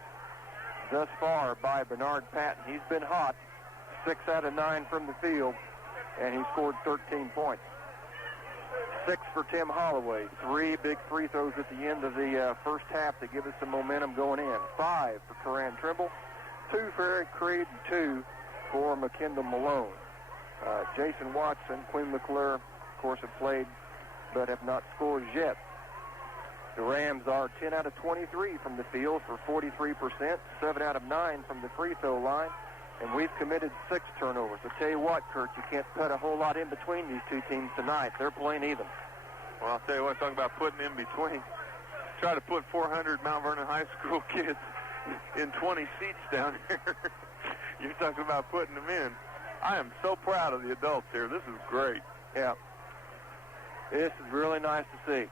thus far by Bernard Patton. He's been hot, 6 out of 9 from the field, and he scored 13 points. 6 for Tim Holloway, 3 big free throws at the end of the first half to give us some momentum going in. 5 for Coran Trimble, 2 for Eric Creed, and 2 for McKendall Malone. Jason Watson, Quinn McClure, of course, have played but have not scored yet. The Rams are 10 out of 23 from the field for 43%, 7 out of 9 from the free throw line, and we've committed 6 turnovers. I tell you what, Kurt, you can't put a whole lot in between these two teams tonight. They're playing even. Well, I'll tell you what, talking about putting in between. Try to put 400 Mount Vernon High School kids in 20 seats down here. You're talking about putting them in. I am so proud of the adults here. This is great. Yeah. This is really nice to see.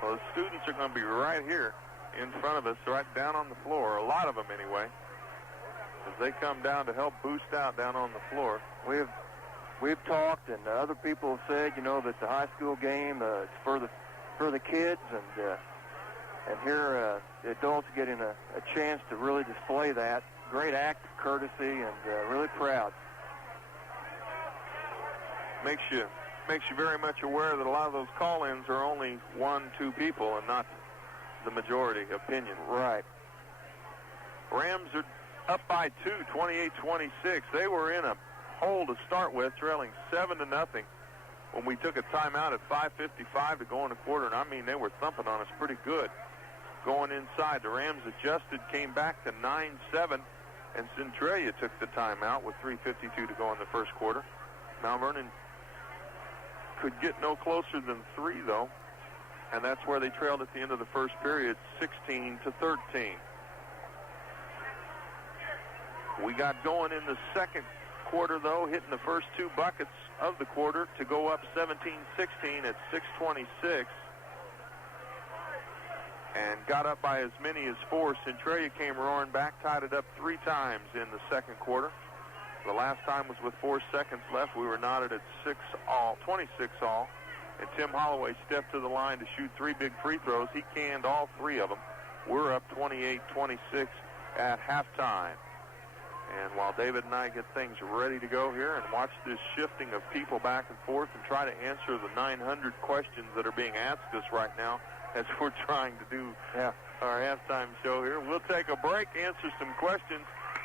Well, the students are going to be right here in front of us, right down on the floor, a lot of them anyway, as they come down to help boost out down on the floor. We've talked, and other people have said, you know, that the high school game is for the kids, and here the adults are getting a chance to really display that. Great act of courtesy, and really proud. Makes you very much aware that a lot of those call-ins are only 1-2 people and not the majority opinion. Right. Rams are up by 2, 28-26. They were in a hole to start with, trailing 7-0 when we took a timeout at 5:55 to go in the quarter, and I mean they were thumping on us pretty good. Going inside, the Rams adjusted, came back to 9-7, and Centralia took the timeout with 3:52 to go in the first quarter. Mount Vernon could get no closer than 3, though. And that's where they trailed at the end of the first period, 16-13. We got going in the second quarter, though, hitting the first 2 buckets of the quarter to go up 17-16 at 6:26. And got up by as many as 4. Centralia came roaring back, tied it up 3 times in the second quarter. The last time was with 4 seconds left. We were knotted at 26 all. And Tim Holloway stepped to the line to shoot 3 big free throws. He canned all 3 of them. We're up 28-26 at halftime. And while David and I get things ready to go here and watch this shifting of people back and forth and try to answer the 900 questions that are being asked us right now as we're trying to do our halftime show here, we'll take a break, answer some questions.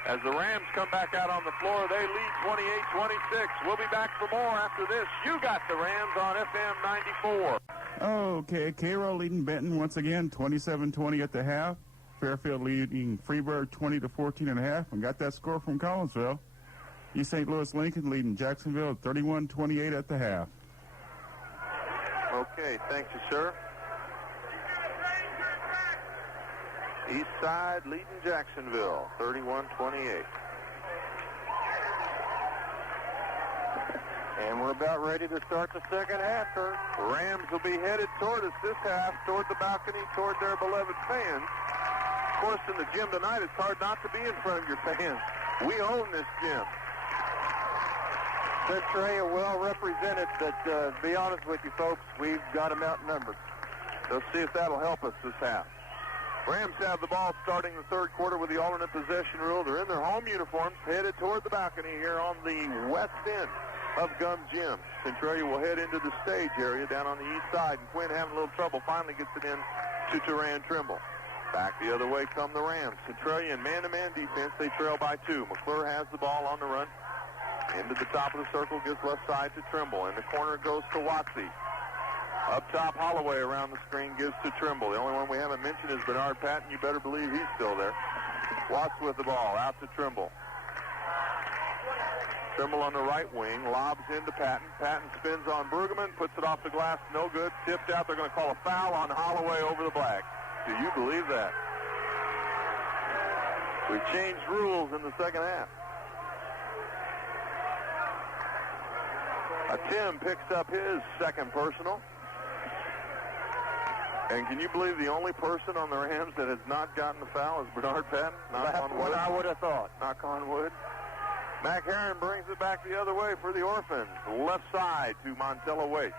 As the Rams come back out on the floor, they lead 28-26. We'll be back for more after this. You got the Rams on FM 94. Okay, Cairo leading Benton once again, 27-20 at the half. Fairfield leading Freeburg 20-14.5, and got that score from Collinsville. East St. Louis Lincoln leading Jacksonville 31-28 at the half. Okay, thank you, sir. East Side leading Jacksonville 31-28. And we're about ready to start the second half, Kurt. Rams will be headed toward us this half, toward the balcony, toward their beloved fans. Of course, in the gym tonight, it's hard not to be in front of your fans. We own this gym. Centralia well represented, but to be honest with you folks, we've got them outnumbered. Let's see if that'll help us this half. Rams have the ball starting the third quarter with the alternate possession rule. They're in their home uniforms, headed toward the balcony here on the west end of Gum Gym. Centralia will head into the stage area down on the east side, and Quinn having a little trouble finally gets it in to Turan Trimble. Back the other way come the Rams. Centralia in man-to-man defense, they trail by 2. McClure has the ball on the run. Into the top of the circle, gives left side to Trimble. In the corner it goes to Watsy. Up top, Holloway around the screen gives to Trimble. The only one we haven't mentioned is Bernard Patton. You better believe he's still there. Watts with the ball, out to Trimble. Trimble on the right wing, lobs into Patton. Patton spins on Brueggemann, puts it off the glass, no good. Tipped out, they're going to call a foul on Holloway over the black. Do you believe that? We changed rules in the second half. Tim picks up his second personal. And can you believe the only person on the Rams that has not gotten the foul is Bernard Patton? That's what I would have thought. Knock on wood. Mac Herron brings it back the other way for the Orphans. Left side to Montello Waite.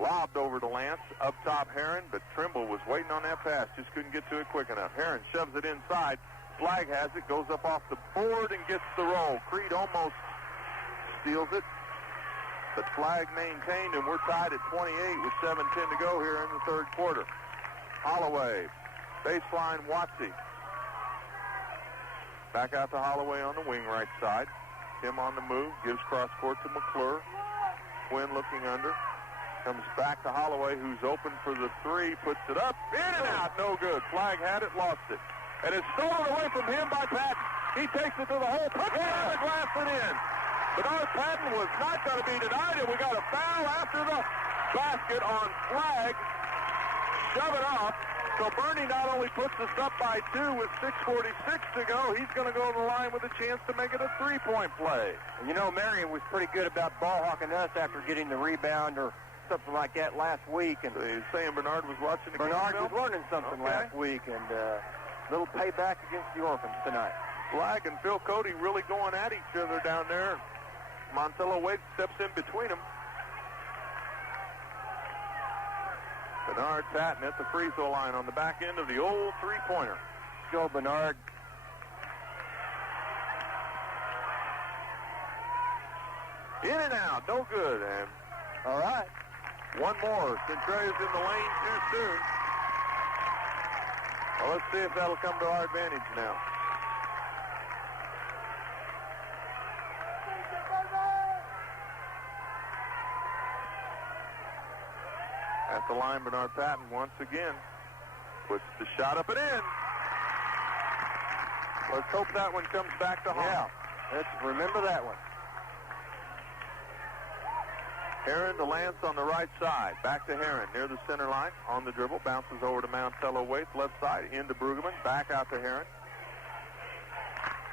Lobbed over to Lance. Up top, Herron, but Trimble was waiting on that pass. Just couldn't get to it quick enough. Herron shoves it inside. Flag has it. Goes up off the board and gets the roll. Creed almost steals it. But Flag maintained, and we're tied at 28 with 7:10 to go here in the third quarter. Holloway. Baseline, Watsy. Back out to Holloway on the wing right side. Tim on the move. Gives cross court to McClure. Quinn looking under. Comes back to Holloway, who's open for the 3. Puts it up. In and out. No good. Flag had it. Lost it. And it's stolen away from him by Patton. He takes it to the hole. Puts it on the glass and in. Bernard Patton was not going to be denied, and we got a foul after the basket on Flag. Shove it off. So Bernie not only puts us up by 2 with 6:46 to go, he's going to go to the line with a chance to make it a 3-point play. And you know, Marion was pretty good about ball hawking us after getting the rebound or something like that last week. And so he's saying Bernard was watching the Bernard game. was learning something last week, and little payback against the Orphans tonight. Flag and Phil Cody really going at each other down there. Montello Waite steps in between them. Bernard Patton at the free throw line on the back end of the old three-pointer. Go, Bernard. In and out, no good. And all right. One more. Centralia's in the lane too soon. Well, let's see if that'll come to our advantage now. At the line, Bernard Patton once again puts the shot up and in. Let's hope that one comes back to Hall. Yeah, let's remember that one. Heron to Lance on the right side. Back to Heron near the center line on the dribble. Bounces over to Montello Waits, left side, into Brueggemann. Back out to Heron.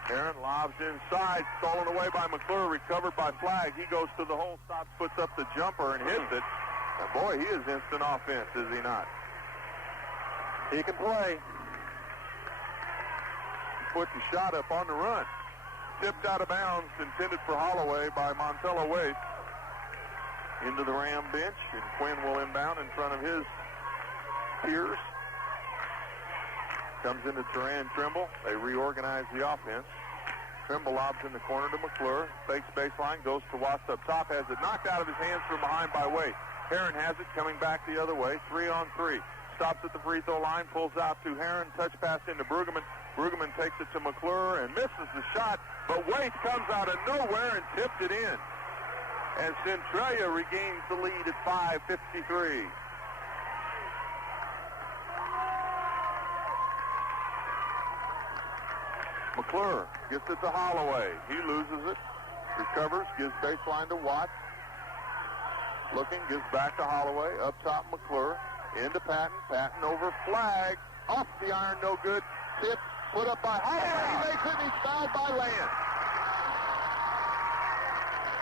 Heron lobs inside, stolen away by McClure, recovered by Flagg. He goes to the hole, stops, puts up the jumper, and hits it. And boy, he is instant offense, is he not? He can play. Put the shot up on the run. Tipped out of bounds, intended for Holloway by Montello Waits. Into the Ram bench, and Quinn will inbound in front of his peers. Comes into Turan Trimble. They reorganize the offense. Trimble lobs in the corner to McClure. Fakes baseline, goes to Watts up top. Has it knocked out of his hands from behind by Waite. Heron has it, coming back the other way. 3-on-3. Stops at the free throw line, pulls out to Heron. Touch pass into Brueggemann. Brueggemann takes it to McClure and misses the shot. But Waite comes out of nowhere and tipped it in. And Centralia regains the lead at 5:53. McClure gets it to Holloway. He loses it. Recovers, gives baseline to Watts. Looking, gives back to Holloway. Up top, McClure. Into Patton. Patton over Flagg. Off the iron, no good. Tip, put up by Holloway. He makes it, and he's fouled by Lance.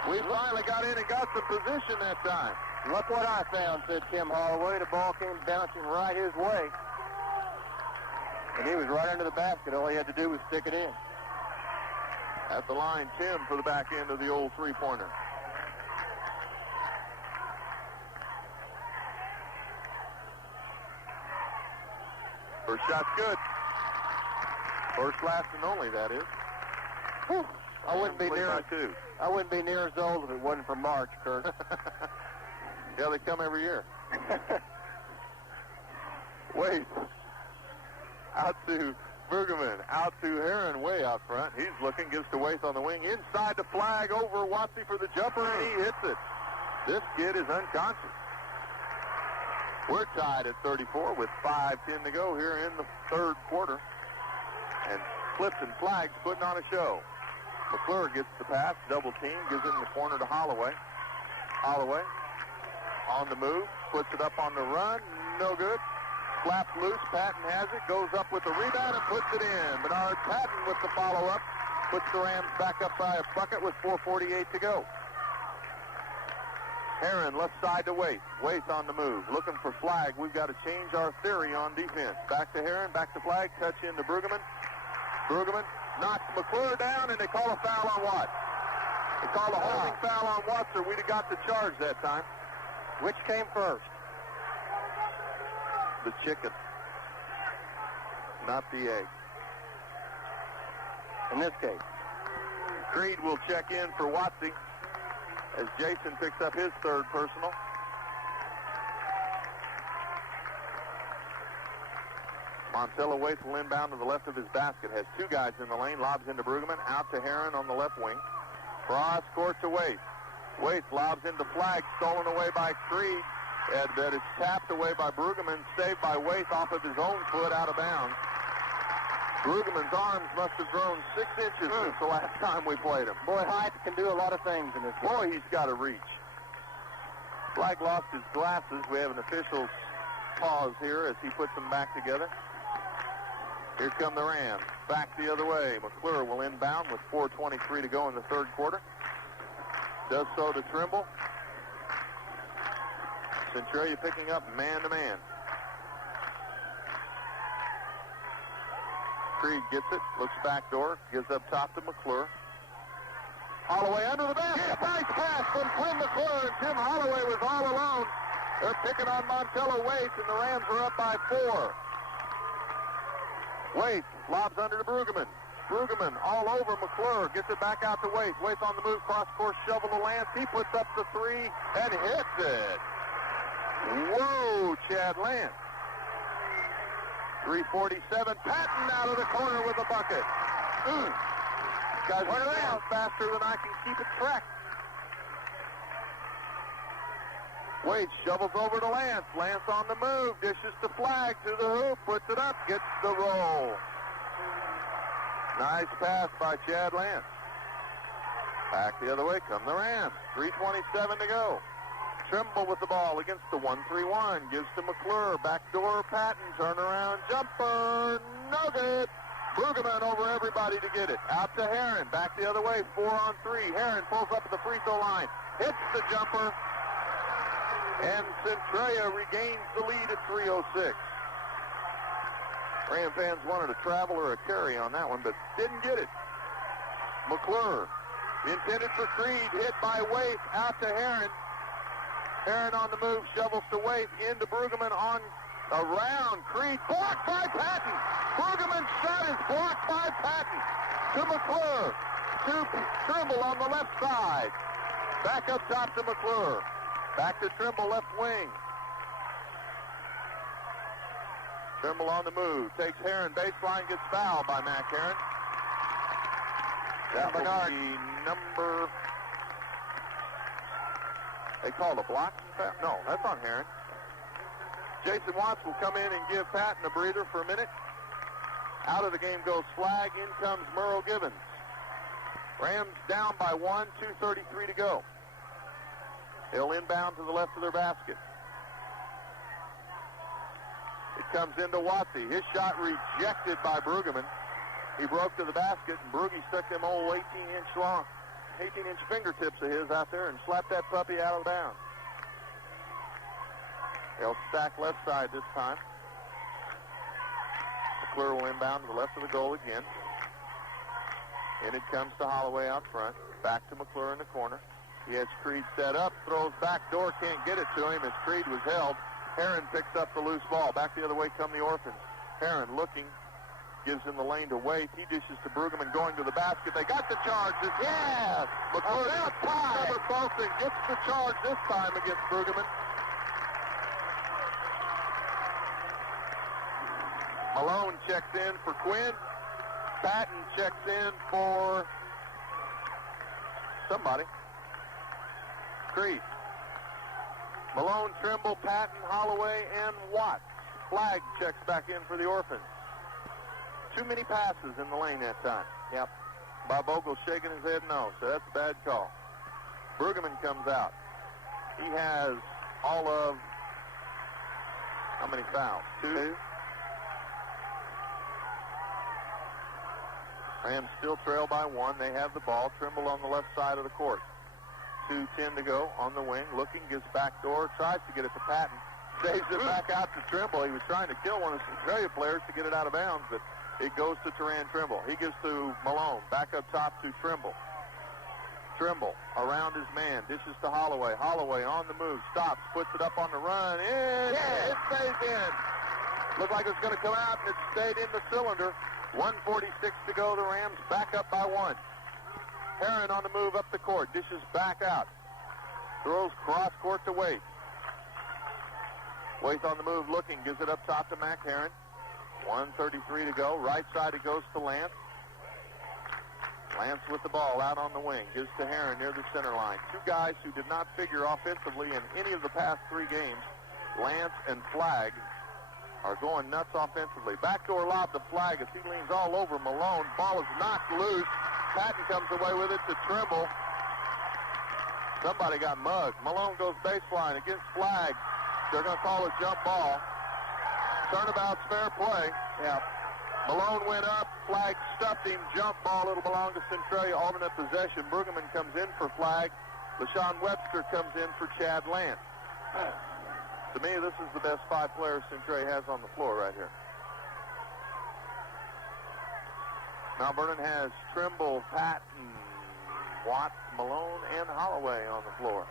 We finally got in and got some position that time. Look what I found, said Tim Holloway. The ball came bouncing right his way. And he was right under the basket. All he had to do was stick it in. At the line, Tim for the back end of the old three-pointer. First shot's good. First, last, and only, that is. Whew. I wouldn't be near as old if it wasn't for March, Kurt. Yeah, they come every year. Wait. Out to Brueggemann. Out to Heron, way out front. He's looking, gives to Waith on the wing. Inside the Flag, over Watsy for the jumper, and he hits it. This kid is unconscious. We're tied at 34 with 5:10 to go here in the third quarter. And Clifton Flagg's putting on a show. McClure gets the pass, double team, gives it in the corner to Holloway. Holloway on the move, puts it up on the run, no good. Slaps loose, Patton has it, goes up with the rebound and puts it in. Bernard Patton with the follow-up, puts the Rams back up by a bucket with 4:48 to go. Heron left side to Waite. Waite on the move, looking for Flagg. We've got to change our theory on defense. Back to Heron, back to Flagg, touch into Brueggemann. Brueggemann knocks McClure down, and they call a foul on Watts. They call a holding foul on Watts, or we'd have got the charge that time. Which came first? The chicken, not the egg. In this case. Creed will check in for Watsy as Jason picks up his third personal. Montello Waite will inbound to the left of his basket. Has two guys in the lane. Lobs into Brueggemann. Out to Heron on the left wing. Cross court to Waite. Waite lobs into Flagg. Stolen away by Creed. And that is tapped away by Brueggemann. Saved by Waite off of his own foot out of bounds. Brueggemann's arms must have grown 6 inches since the last time we played him. Boy, height can do a lot of things in this game. Boy, he's got to reach. Flagg lost his glasses. We have an official's pause here as he puts them back together. Here come the Rams. Back the other way. McClure will inbound with 4:23 to go in the third quarter. Does so to Trimble. Centralia picking up man-to-man. Creed gets it, looks back door, gives up top to McClure. Holloway under the basket. Nice pass from Quinn McClure, and Tim Holloway was all alone. They're picking on Montello Waite, and the Rams are up by 4. Waite lobs under to Brueggemann. Brueggemann all over McClure, gets it back out to Waite. Waite on the move, cross-course shovel to Lance. He puts up the 3 and hits it. Whoa, Chad Lance. 3:47. Patton out of the corner with a bucket. Guys, we're around faster than I can keep it tracked. Waite shovels over to Lance. Lance on the move. Dishes to Flagg to the hoop. Puts it up. Gets the roll. Nice pass by Chad Lance. Back the other way come the Rams. 3:27 to go. Trimble with the ball against the 1-3-1. Gives to McClure. Backdoor Patton. Turnaround jumper. No good. Brueggemann over everybody to get it. Out to Heron. Back the other way. 4-on-3. Heron pulls up at the free throw line. Hits the jumper. And Centralia regains the lead at 3:06. Ram fans wanted a travel or a carry on that one, but didn't get it. McClure intended for Creed. Hit by Waite. Out to Heron. Heron on the move. Shovels to Waite. Into Brueggemann on around Creed. Blocked by Patton. Brueggemann's shot is blocked by Patton. To McClure. To Trimble on the left side. Back up top to McClure. Back to Trimble, left wing. Trimble on the move. Takes Heron. Baseline, gets fouled by Mac Heron. That will be number... They called a block? No, that's on Heron. Jason Watts will come in and give Patton a breather for a minute. Out of the game goes Flag. In comes Merle Givens. Rams down by 1, 2:33 to go. They'll inbound to the left of their basket. It comes into Watsy. His shot rejected by Brueggemann. He broke to the basket, and Brugge stuck them old 18-inch fingertips of his out there and slapped that puppy out of bounds. They'll stack left side this time. McClure will inbound to the left of the goal again. And it comes to Holloway out front. Back to McClure in the corner. He has Creed set up, throws back door, can't get it to him as Creed was held. Heron picks up the loose ball. Back the other way come the Orphans. Heron looking, gives him the lane to Waite. He dishes to Brueggemann going to the basket. They got the charge. Yes! McClure cover both and gets the charge this time against Brueggemann. Malone checks in for Quinn. Patton checks in for somebody. Creed. Malone, Trimble, Patton, Holloway, and Watts. Flag checks back in for the Orphans. Too many passes in the lane that time. Yep. Bob Ogle's shaking his head no, so that's a bad call. Brueggemann comes out. He has all of how many fouls? 2. Rams still trail by 1. They have the ball. Trimble on the left side of the court. 2:10 to go on the wing. Looking, gives back door, tries to get it to Patton. Saves it back out to Trimble. He was trying to kill one of the Centralia players to get it out of bounds, but it goes to Teran Trimble. He gives to Malone. Back up top to Trimble. Trimble around his man. Dishes to Holloway. Holloway on the move. Stops. Puts it up on the run. In. Yeah, it stays in. Looked like it was going to come out, and it stayed in the cylinder. 1:46 to go. The Rams back up by 1. Heron on the move up the court. Dishes back out. Throws cross court to Waite. Waite on the move looking. Gives it up top to Mac Heron. 1:33 to go. Right side it goes to Lance. Lance with the ball out on the wing. Gives to Heron near the center line. Two guys who did not figure offensively in any of the past 3 games. Lance and Flag are going nuts offensively. Backdoor lob to Flag as he leans all over Malone. Ball is knocked loose. Patton comes away with it to Trimble. Somebody got mugged. Malone goes baseline against Flag. They're going to call a jump ball. Turnabout's fair play. Yeah. Malone went up. Flag stuffed him. Jump ball. It'll belong to Centralia. Alternate possession. Brueggemann comes in for Flag. LaShawn Webster comes in for Chad Lance. To me, this is the best 5 players Centralia has on the floor right here. Mount Vernon has Trimble, Patton, Watts, Malone, and Holloway on the floor.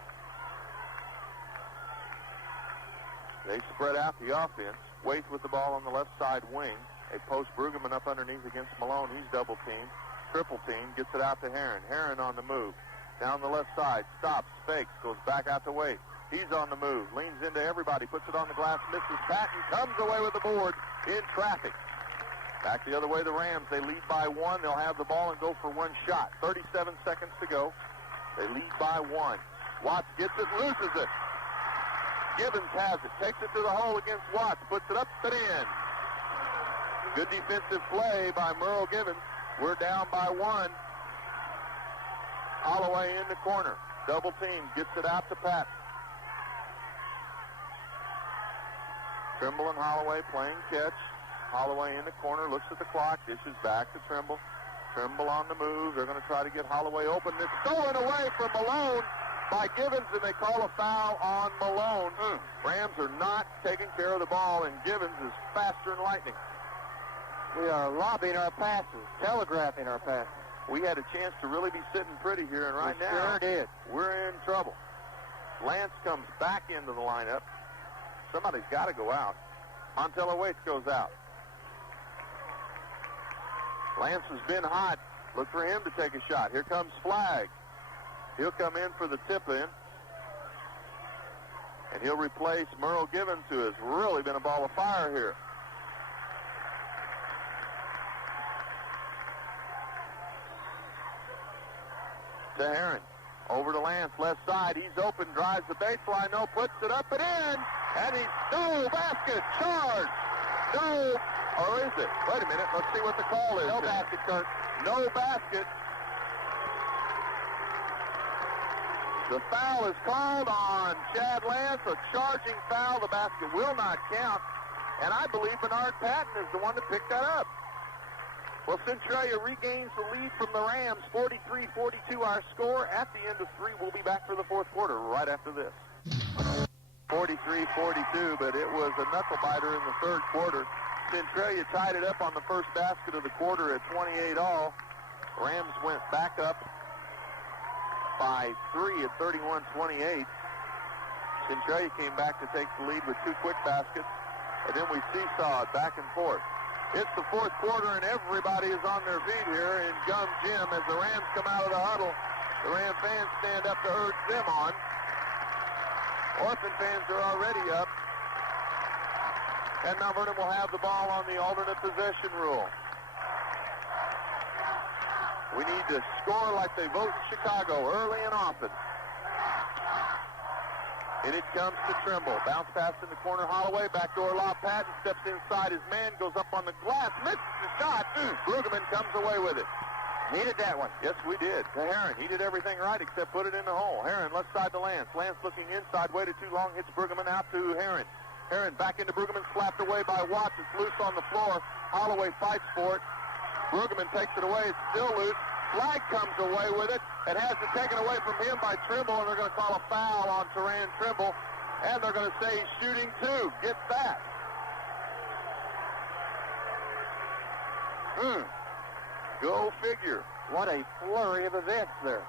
They spread out the offense. Waite with the ball on the left side wing. They post Brueggemann up underneath against Malone. He's double teamed. Triple team. Gets it out to Heron. Heron on the move. Down the left side. Stops. Fakes. Goes back out to Waite. He's on the move. Leans into everybody. Puts it on the glass. Misses. Patton comes away with the board in traffic. Back the other way, the Rams. They lead by 1. They'll have the ball and go for 1 shot. 37 seconds to go. They lead by 1. Watts gets it, loses it. Givens has it. Takes it to the hole against Watts. Puts it up and in. Good defensive play by Merle Givens. We're down by 1. Holloway in the corner. Double team. Gets it out to Patton. Trimble and Holloway playing catch. Holloway in the corner, looks at the clock, dishes back to Trimble. Trimble on the move. They're going to try to get Holloway open. It's stolen away from Malone by Givens, and they call a foul on Malone. Rams are not taking care of the ball, and Givens is faster than lightning. We are lobbying our passes, telegraphing our passes. We had a chance to really be sitting pretty here, and right We now sure did. we're in trouble. Lance comes back into the lineup. Somebody's got to go out. Montello Waits goes out. Lance has been hot. Look for him to take a shot. Here comes Flagg. He'll come in for the tip-in. And he'll replace Merle Givens, who has really been a ball of fire here. To Herron. Over to Lance, left side. He's open, drives the baseline. No, puts it up and in. And he's no basket. Charge. No. Or is it? Wait a minute. Let's see what the call is. No basket, Kurt. No basket. The foul is called on Chad Lance, a charging foul. The basket will not count. And I believe Bernard Patton is the one that picked that up. Well, Centralia regains the lead from the Rams, 43-42 our score. At the end of 3, we'll be back for the fourth quarter right after this. 43-42, but it was a knuckle-biter in the third quarter. Centralia tied it up on the first basket of the quarter at 28 all. Rams went back up by 3 at 31-28. Centralia came back to take the lead with 2 quick baskets, and then we seesawed back and forth. It's the fourth quarter, and everybody is on their feet here in Gum Gym as the Rams come out of the huddle. The Ram fans stand up to urge them on. Orphan fans are already up. And Mount Vernon will have the ball on the alternate possession rule. We need to score like they vote in Chicago, early and often. And it comes to Trimble. Bounce pass in the corner. Holloway, backdoor lob. Patton steps inside his man, goes up on the glass, misses the shot. Brueggemann comes away with it. Needed that one. Yes, we did. To Herron. He did everything right except put it in the hole. Herron, left side to Lance. Lance looking inside, waited too long, hits Brueggemann out to Herron. Herron back into Brueggemann, slapped away by Watts. It's loose on the floor. Holloway fights for it. Brueggemann takes it away. It's still loose. Flagg comes away with it and has it taken away from him by Trimble, and they're going to call a foul on Teran Trimble, and they're going to say he's shooting 2. Get that. Go figure. What a flurry of events there.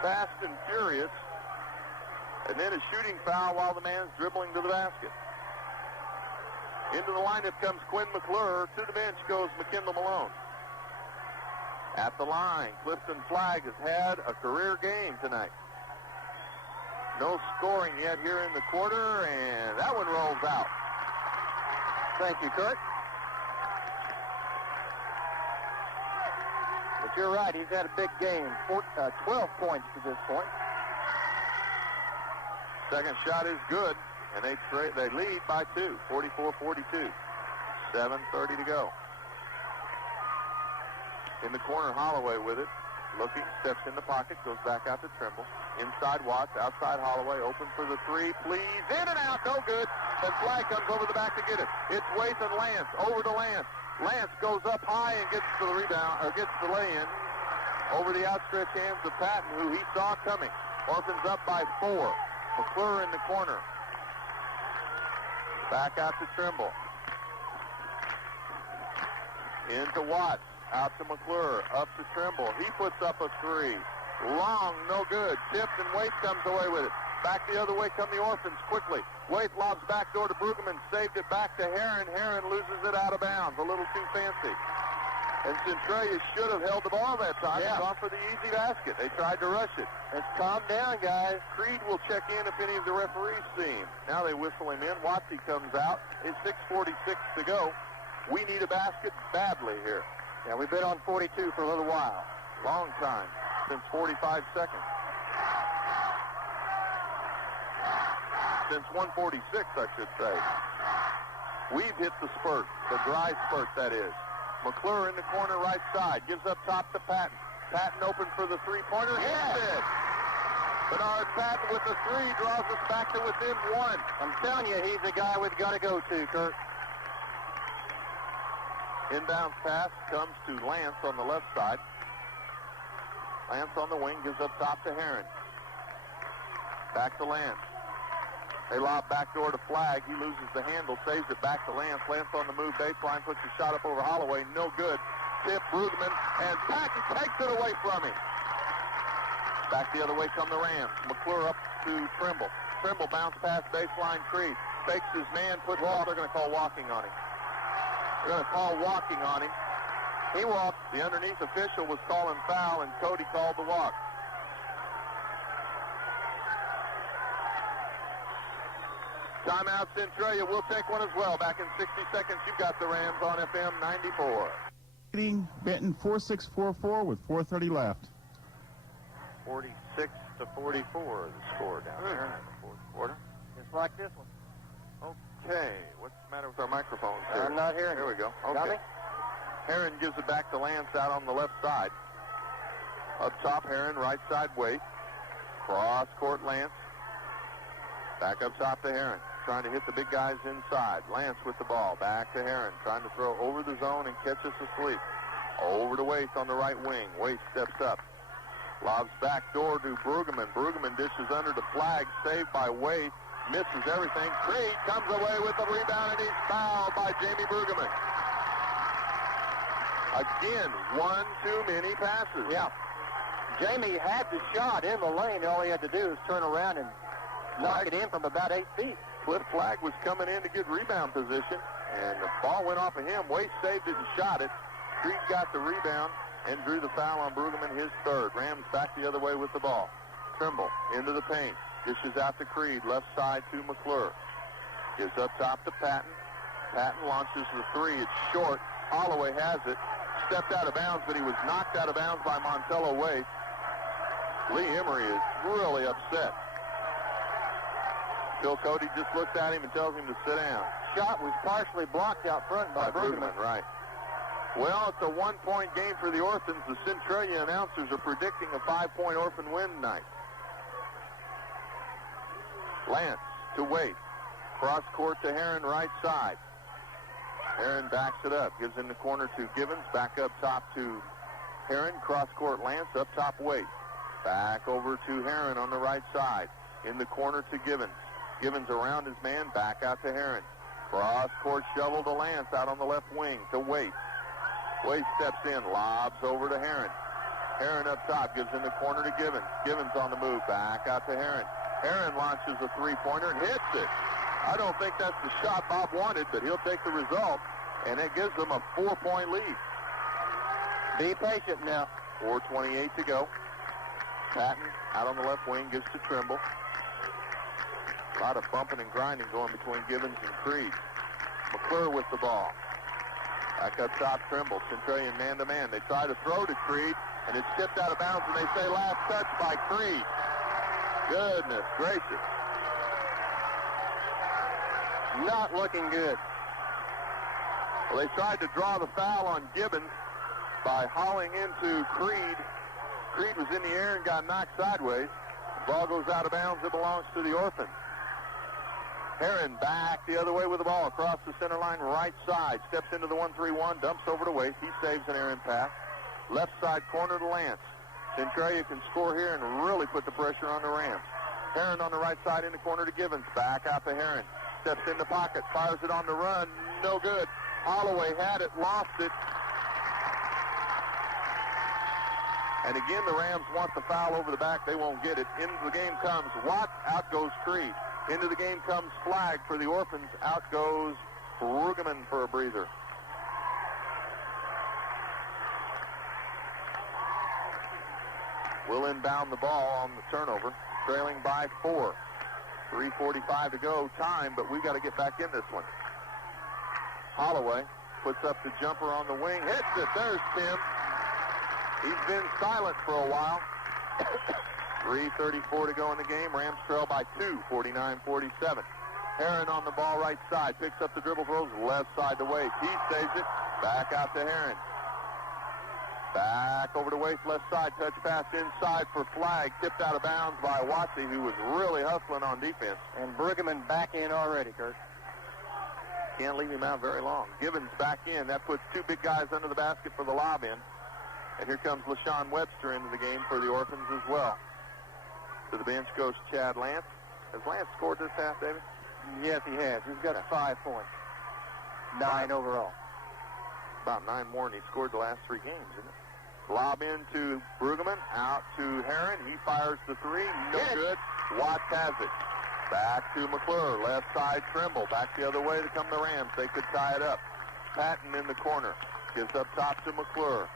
Fast and furious. And then a shooting foul while the man's dribbling to the basket. Into the lineup comes Quinn McClure. To the bench goes McKinley Malone. At the line, Clifton Flagg has had a career game tonight. No scoring yet here in the quarter, and that one rolls out. Thank you, Kurt. But you're right, he's had a big game. 12 points to this point. Second shot is good, and they lead by 2, 44-42. 7:30 to go. In the corner, Holloway with it. Looking, steps in the pocket, goes back out to Trimble. Inside Watts, outside Holloway, open for the 3, please. In and out, no good. And Flagg comes over the back to get it. It's Waits and Lance, over to Lance. Lance goes up high and gets the rebound, or gets the lay-in over the outstretched hands of Patton, who he saw coming. Orphans up by 4. McClure in the corner. Back out to Trimble. Into Watts. Out to McClure, up to Trimble. He puts up a 3. Long, no good. Tipped, and Waite comes away with it. Back the other way come the Orphans quickly. Waite lobs back door to Brueggemann, saved it back to Herron. Herron loses it out of bounds, a little too fancy. And Centralia should have held the ball that time. Yeah. Gone for the easy basket. They tried to rush it. Let's calm down, guys. Creed will check in if any of the referees see him. Now they whistle him in. Watsy comes out. It's 6:46 to go. We need a basket badly here. Yeah, we've been on 42 for a little while. Long time, since 45 seconds. Since 146, I should say. We've hit the spurt, the dry spurt, that is. McClure in the corner right side, gives up top to Patton. Patton open for the three-pointer, hits it! Bernard Patton with the 3 draws us back to within 1. I'm telling you, he's the guy we've got to go to, Kurt. Inbounds pass comes to Lance on the left side. Lance on the wing, gives up top to Heron. Back to Lance. They lob backdoor to Flagg. He loses the handle, saves it back to Lance. Lance on the move, baseline, puts a shot up over Holloway. No good. Tip, Brueggemann, and Patton takes it away from him. Back the other way come the Rams. McClure up to Trimble. Trimble bounce pass baseline, Creed. Fakes his man, puts off. They're going to call walking on him. They're going to call walking on him. He walked. The underneath official was calling foul, and Cody called the walk. Timeout, Centralia. We'll take one as well. Back in 60 seconds, you've got the Rams on FM 94. Benton 46-44 with 4:30 left. 46-44 is the score down there in the fourth quarter. Just like this one. Okay, what's the matter with our microphones here? I'm not hearing Here we go. Got Okay. me? Heron gives it back to Lance out on the left side. Up top, Heron, right side, Waite. Cross court, Lance. Back up top to Heron. Trying to hit the big guys inside. Lance with the ball. Back to Heron. Trying to throw over the zone and catch us asleep. Over to Waite on the right wing. Waite steps up. Lobs back door to Brueggemann. Brueggemann dishes under to Flagg. Saved by Waite. Misses everything. Creed comes away with the rebound, and he's fouled by Jamie Brueggemann. Again, one too many passes. Yeah. Jamie had the shot in the lane. All he had to do was turn around and knock it in from about 8 feet. Cliff Flagg was coming in to get rebound position, and the ball went off of him. Waite saved it and shot it. Creed got the rebound and drew the foul on Brueggemann, his third. Rams back the other way with the ball. Trimble into the paint. Dishes out to Creed, left side to McClure. Gives up top to Patton. Patton launches the 3. It's short. Holloway has it. Stepped out of bounds, but he was knocked out of bounds by Montello Waite. Lee Emery is really upset. Phil Cody just looks at him and tells him to sit down. Shot was partially blocked out front by Brueggemann. Right. Well, it's a one-point game for the Orphans. The Centralia announcers are predicting a 5-point Orphan win tonight. Lance to Waite. Cross court to Heron, right side. Heron backs it up. Gives in the corner to Givens. Back up top to Heron. Cross court Lance. Up top Waite. Back over to Heron on the right side. In the corner to Givens. Givens around his man. Back out to Heron. Cross court shovel to Lance out on the left wing to Waite. Waite steps in. Lobs over to Heron. Heron up top. Gives in the corner to Givens. Givens on the move. Back out to Heron. Heron launches a three-pointer and hits it. I don't think that's the shot Bob wanted, but he'll take the result, and it gives them a 4-point lead. Be patient now. 4:28 to go. Patton out on the left wing, gives to Trimble. A lot of bumping and grinding going between Givens and Creed. McClure with the ball. Back up top, Trimble. Centralian man-to-man. They try to throw to Creed, and it's tipped out of bounds, and they say last touch by Creed. Goodness gracious. Not looking good. Well, they tried to draw the foul on Gibbons by hauling into Creed. Creed was in the air and got knocked sideways. The ball goes out of bounds. It belongs to the Orphans. Heron back the other way with the ball across the center line, right side. Steps into the 1-3-1, dumps over to Waite. He saves an errant pass. Left side corner to Lance. Centralia can score here and really put the pressure on the Rams. Heron on the right side in the corner to Givens. Back out to Heron. Steps in the pocket, fires it on the run. No good. Holloway had it, lost it. And again, the Rams want the foul over the back. They won't get it. Into the game comes Watt. Out goes Creed. Into the game comes Flagg for the Orphans. Out goes Brueggemann for a breather. Will inbound the ball on the turnover, trailing by 4. 3:45 to go, time, but we've got to get back in this one. Holloway puts up the jumper on the wing, hits it. There's Tim. He's been silent for a while. 3:34 to go in the game. Rams trail by 2, 49-47. Heron on the ball right side, picks up the dribble, throws left side to Waite. He saves it. Back out to Heron. Back over to Waste, left side, touch pass inside for flag, tipped out of bounds by Watsy, who was really hustling on defense. And Bruggeman back in already, Kurt. Can't leave him out very long. Gibbons back in. That puts two big guys under the basket for the lob in. And here comes LaShawn Webster into the game for the Orphans as well. To the bench goes Chad Lance. Has Lance scored this half, David? Yes, he has. He's got 5 points. 9 overall. About 9 more than he scored the last 3 games, isn't it? Lob into Bruggeman, out to Herron. He fires the 3. No good. Watts has it. Back to McClure. Left side, Trimble. Back the other way to come the Rams. They could tie it up. Patton in the corner. Gives up top to McClure.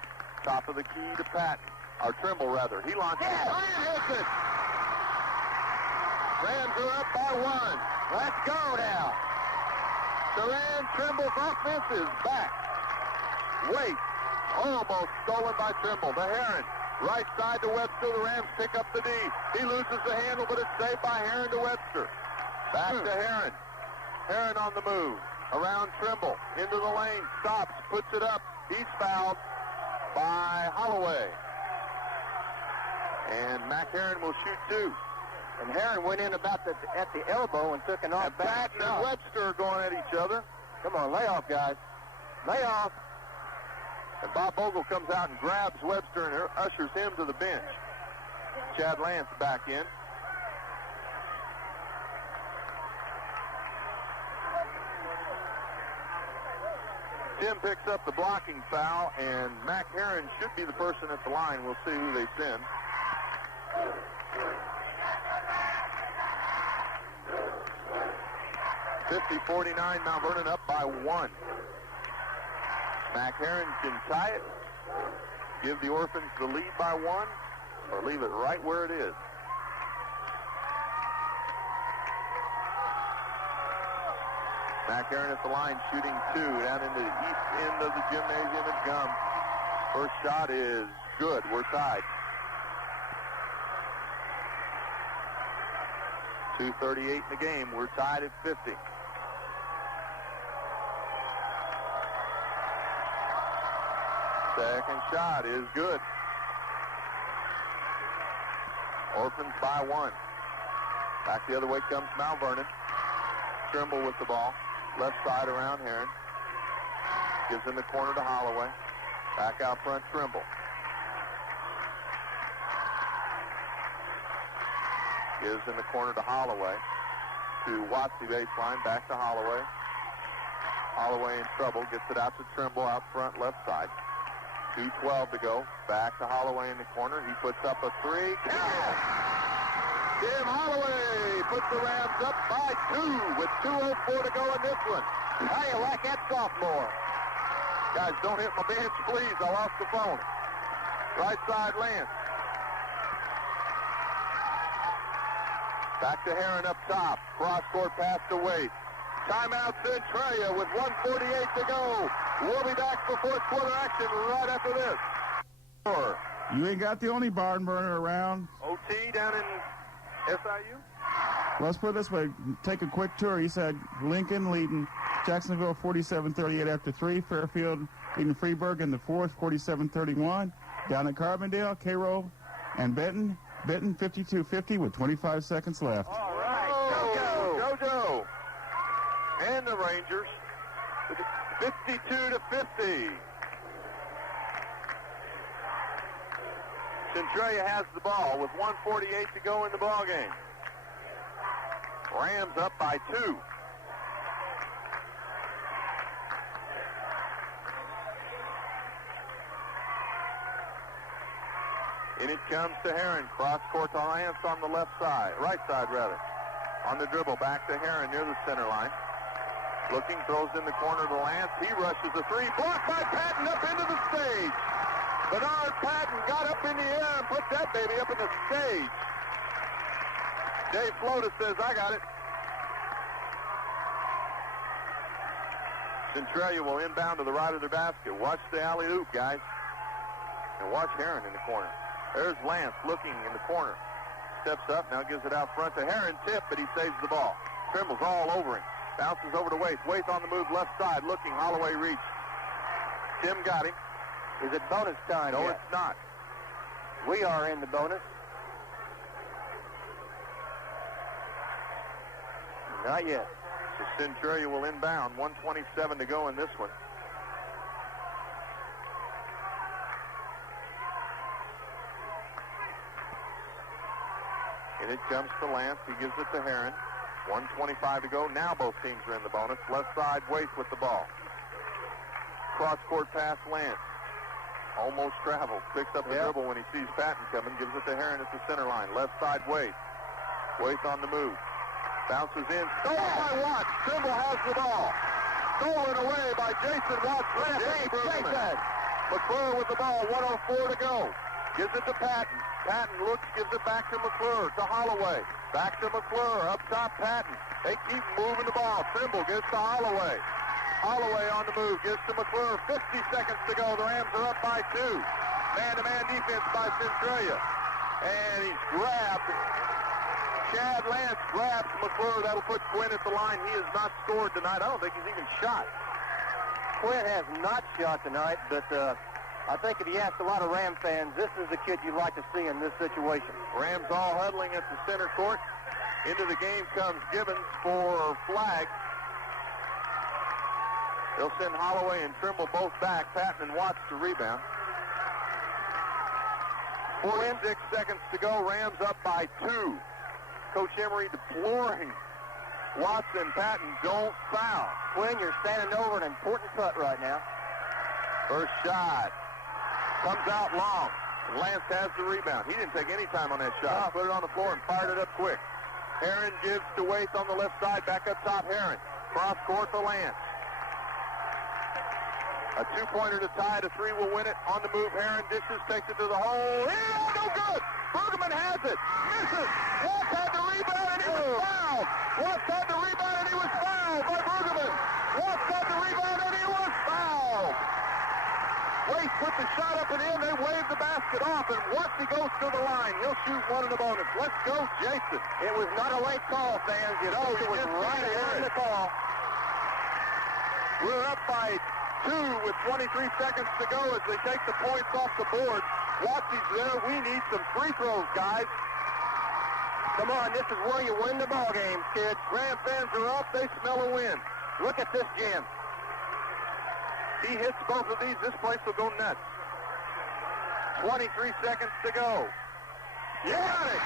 Top of the key to Patton. Or Trimble, rather. He launches. Ryan hits it. Rams are up by 1. Let's go now. Duran Trimble's offense is back. Wait. Almost stolen by Trimble. The Herron. Right side to Webster. The Rams pick up the D. He loses the handle, but it's saved by Herron to Webster. Back to Herron. Herron on the move. Around Trimble. Into the lane. Stops. Puts it up. He's fouled by Holloway. And Mac Herron will shoot 2. And Herron went in about at the elbow and took an off back. Patton and Webster are going at each other. Come on, lay off, guys. Lay off. And Bob Bogle comes out and grabs Webster and ushers him to the bench. Chad Lance back in. Tim picks up the blocking foul, and Mac Herron should be the person at the line. We'll see who they send. (50-49), Mount Vernon up by 1. Mac Herron can tie it, give the Orphans the lead by 1, or leave it right where it is. Mac Herron at the line shooting 2 down into the east end of the gymnasium at Gum. First shot is good. We're tied. 2:38 in the game. We're tied at 50. Second shot is good. Orphans by 1. Back the other way comes Mount Vernon. Trimble with the ball. Left side around Herron. Gives in the corner to Holloway. Back out front, Trimble. Gives in the corner to Holloway. To Watsy baseline. Back to Holloway. Holloway in trouble. Gets it out to Trimble out front, left side. 2:12 to go. Back to Holloway in the corner. He puts up a 3. Tim Holloway puts the Rams up by 2 with 2:04 to go in this one. How you like that sophomore? Guys, don't hit my bench, please. I lost the phone. Right side, Lance. Back to Herron up top. Cross-court pass to Waite. Timeout Centralia with 1:48 to go. We'll be back for fourth quarter action right after this. You ain't got the only barn burner around. OT down in SIU? Let's put it this way. Take a quick tour. He said Lincoln leading Jacksonville 47-38 after 3. Fairfield leading Freeburg in the fourth, 47-31. Down at Carbondale, Cairo and Benton 52-50 with 25 seconds left. All right. JoJo. And the Rangers 52-50. Centralia has the ball with 1:48 to go in the ball game. Rams up by 2. And it comes to Herron. Cross-court to Lance on the left side. Right side, rather. On the dribble, back to Herron near the center line. Looking, throws in the corner to Lance. He rushes a 3. Blocked by Patton up into the stage. Bernard Patton got up in the air and put that baby up in the stage. Dave Flotis says, I got it. Centralia will inbound to the right of their basket. Watch the alley-oop, guys. And watch Herron in the corner. There's Lance looking in the corner. Steps up, now gives it out front to Herron. Tip, but he saves the ball. Trimble's all over him. Bounces over to Waite. Waite on the move left side, looking. Holloway reach. Tim got him. Is it bonus time? No, yet? it's not. We are in the bonus. Not yet. So Centralia will inbound. 1:27 to go in this one. And it comes to Lance. He gives it to Heron. 1:25 to go. Now both teams are in the bonus. Left side, Waite with the ball. Cross-court pass, Lance. Almost travels. Picks up the dribble when he sees Patton coming. Gives it to Heron at the center line. Left side, Waite. Waite on the move. Bounces in. Stolen by Watts. Trimble has the ball. Stolen away by Jason Watts. McClure with the ball. 1:04 to go. Gives it to Patton. Patton looks, gives it back to McClure, to Holloway. Back to McClure, up top Patton. They keep moving the ball. Trimble gives to Holloway. Holloway on the move, gives to McClure. 50 seconds to go. The Rams are up by 2. Man-to-man defense by Centralia. And he's grabbed. Chad Lance grabs McClure. That'll put Quinn at the line. He has not scored tonight. I don't think he's even shot. Quinn has not shot tonight, but I think if you ask a lot of Ram fans, this is the kid you'd like to see in this situation. Rams all huddling at the center court. Into the game comes Gibbons for flag. They'll send Holloway and Trimble both back. Patton and Watts to rebound. 46 seconds to go. Rams up by 2. Coach Emery deploring Watts and Patton don't foul. Quinn, you're standing over an important putt right now. First shot. Comes out long. Lance has the rebound. He didn't take any time on that shot. Put it on the floor and fired it up quick. Heron gives to Waite on the left side. Back up top, Heron. Cross court to Lance. A 2-pointer to tie. A 3 will win it. On the move, Heron dishes, takes it to the hole. Yeah, no good. Bergman has it. Misses. Watts had the rebound and he was fouled. Watts had the rebound and he was fouled by Bergman. Watts had the rebound and he was fouled. Waite put the shot up and in. They wave the basket off, and once he goes to the line, he'll shoot one in the bonus. Let's go, Jason. It was not a late call, fans. It was right in the call. We're up by 2 with 23 seconds to go as they take the points off the board. Watsy's there. We need some free throws, guys. Come on, this is where you win the ball game, kids. Ram fans are up. They smell a win. Look at this jam. He hits both of these. This place will go nuts. 23 seconds to go. You got it.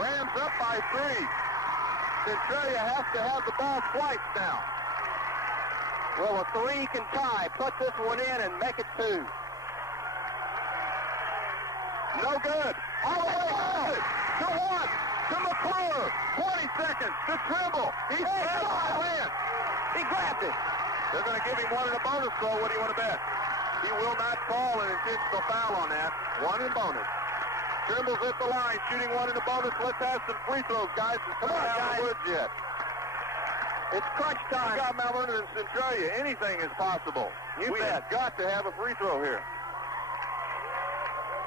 Rams up by 3. Centralia has to have the ball twice now. Well, a 3 can tie. Put this one in and make it 2. No good. All the way has it. To Watts. To McClure. 20 seconds. To Trimble. He's in. He grabbed it. They're going to give him one in a bonus, though. What do you want to bet? He will not call an intentional foul on that. One in bonus. Trimble's at the line, shooting one in the bonus. Let's have some free throws, guys. It's not out of the woods yet. It's crunch time. We got Mount Vernon and Centralia. Anything is possible. We have got to have a free throw here.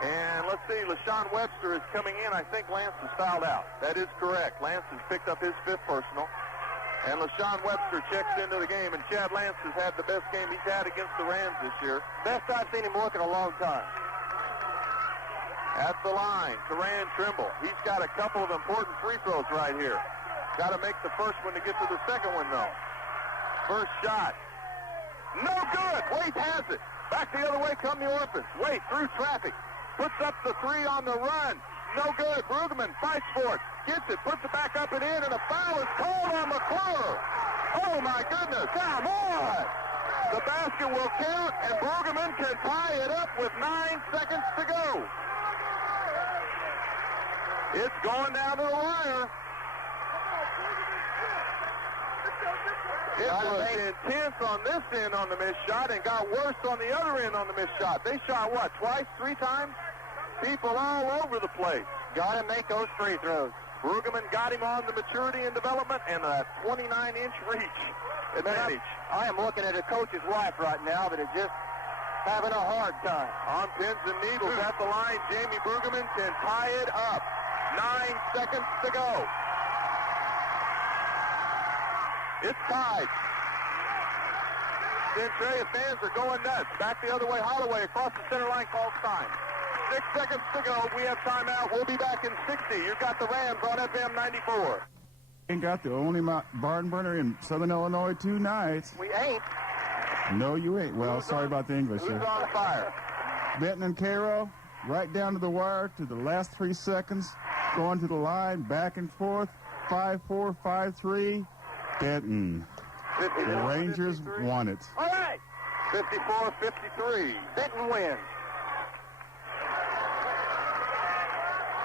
And let's see, LaShawn Webster is coming in. I think Lance is fouled out. That is correct. Lance has picked up his 5th personal. And LaShawn Webster checks into the game, and Chad Lance has had the best game he's had against the Rams this year. Best I've seen him work in a long time. At the line, Teran Trimble. He's got a couple of important free throws right here. Got to make the first one to get to the second one, though. First shot. No good. Waite has it. Back the other way come the Orphans. Waite through traffic. Puts up the 3 on the run. No good. Brueggemann fights for it. Gets it. Puts it back up and in, and a foul is called on McClure. Oh, my goodness. Come on. The basket will count, and Brueggemann can tie it up with 9 seconds to go. It's going down to the wire. It was intense on this end on the missed shot and got worse on the other end on the missed shot. They shot, what, twice, 3 times? People all over the place. Got to make those free throws. Brueggemann got him on the maturity and development and a 29-inch reach advantage. I am looking at a coach's wife right now that is just having a hard time. On pins and needles at the line, Jamie Brueggemann can tie it up. 9 seconds to go. It's tied. Centralia fans are going nuts. Back the other way, Holloway across the center line calls time. 6 seconds to go. We have timeout. We'll be back in 60. You've got the Rams on FM 94. Ain't got the only barn burner in Southern Illinois 2 nights. We ain't. No, you ain't. Well, sorry about the English Who's here. on fire? Benton and Cairo, right down to the wire to the last 3 seconds. Going to the line, back and forth. 5-4, 5-3. Benton. The Rangers won it. All right. 54-53. Benton wins.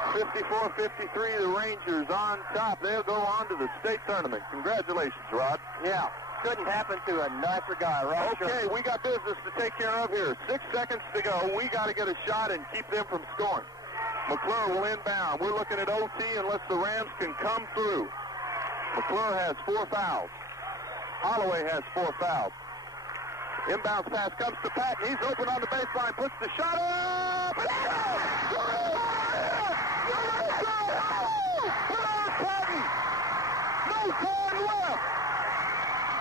54-53, the Rangers on top. They'll go on to the state tournament. Congratulations, Rod. Yeah. Couldn't happen to a nicer guy, right? Okay, we got business to take care of here. 6 seconds to go. We got to get a shot and keep them from scoring. McClure will inbound. We're looking at OT unless the Rams can come through. McClure has 4 fouls. Holloway has 4 fouls. Inbounds pass comes to Patton. He's open on the baseline. Puts the shot up. Patton. No time left.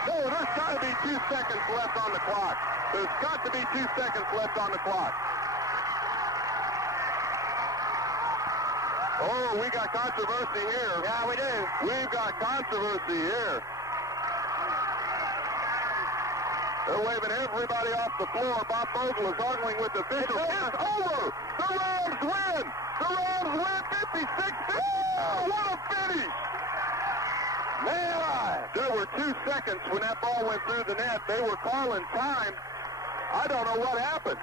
No, there's got to be 2 seconds left on the clock. There's got to be 2 seconds left on the clock. Oh, we got controversy here. Yeah, we do. We've got controversy here. They're waving everybody off the floor. Bob Vogel is arguing with the officials. It's over. The Rams win. The Rams win 56. Oh, what a finish. Man, there were 2 seconds when that ball went through the net. They were calling time. I don't know what happened.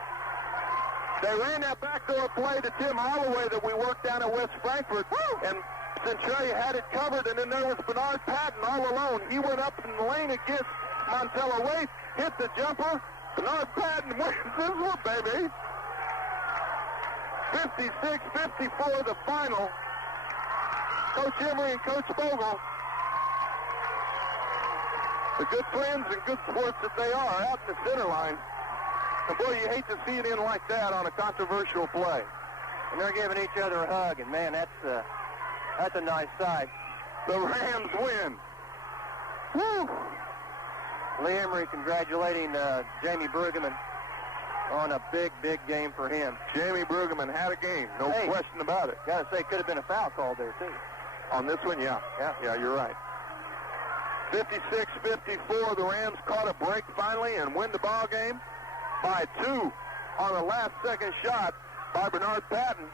They ran that backdoor play to Tim Holloway that we worked down at West Frankfort, and Centralia had it covered, and then there was Bernard Patton all alone. He went up in the lane against Montello Waite, hit the jumper. Bernard Patton wins this one, baby. 56-54 the final. Coach Emery and Coach Vogel, the good friends and good sports that they are, out in the center line. And boy, you hate to see it in like that on a controversial play. And they're giving each other a hug, and man, that's a nice sight. The Rams win. Woo! Lee Emery congratulating Jamie Brueggemann on a big, big game for him. Jamie Brueggemann had a game, no question about it. Gotta say, could have been a foul call there, too. On this one, yeah. Yeah, you're right. 56-54, the Rams caught a break finally and win the ball game by 2 on a last-second shot by Bernard Patton.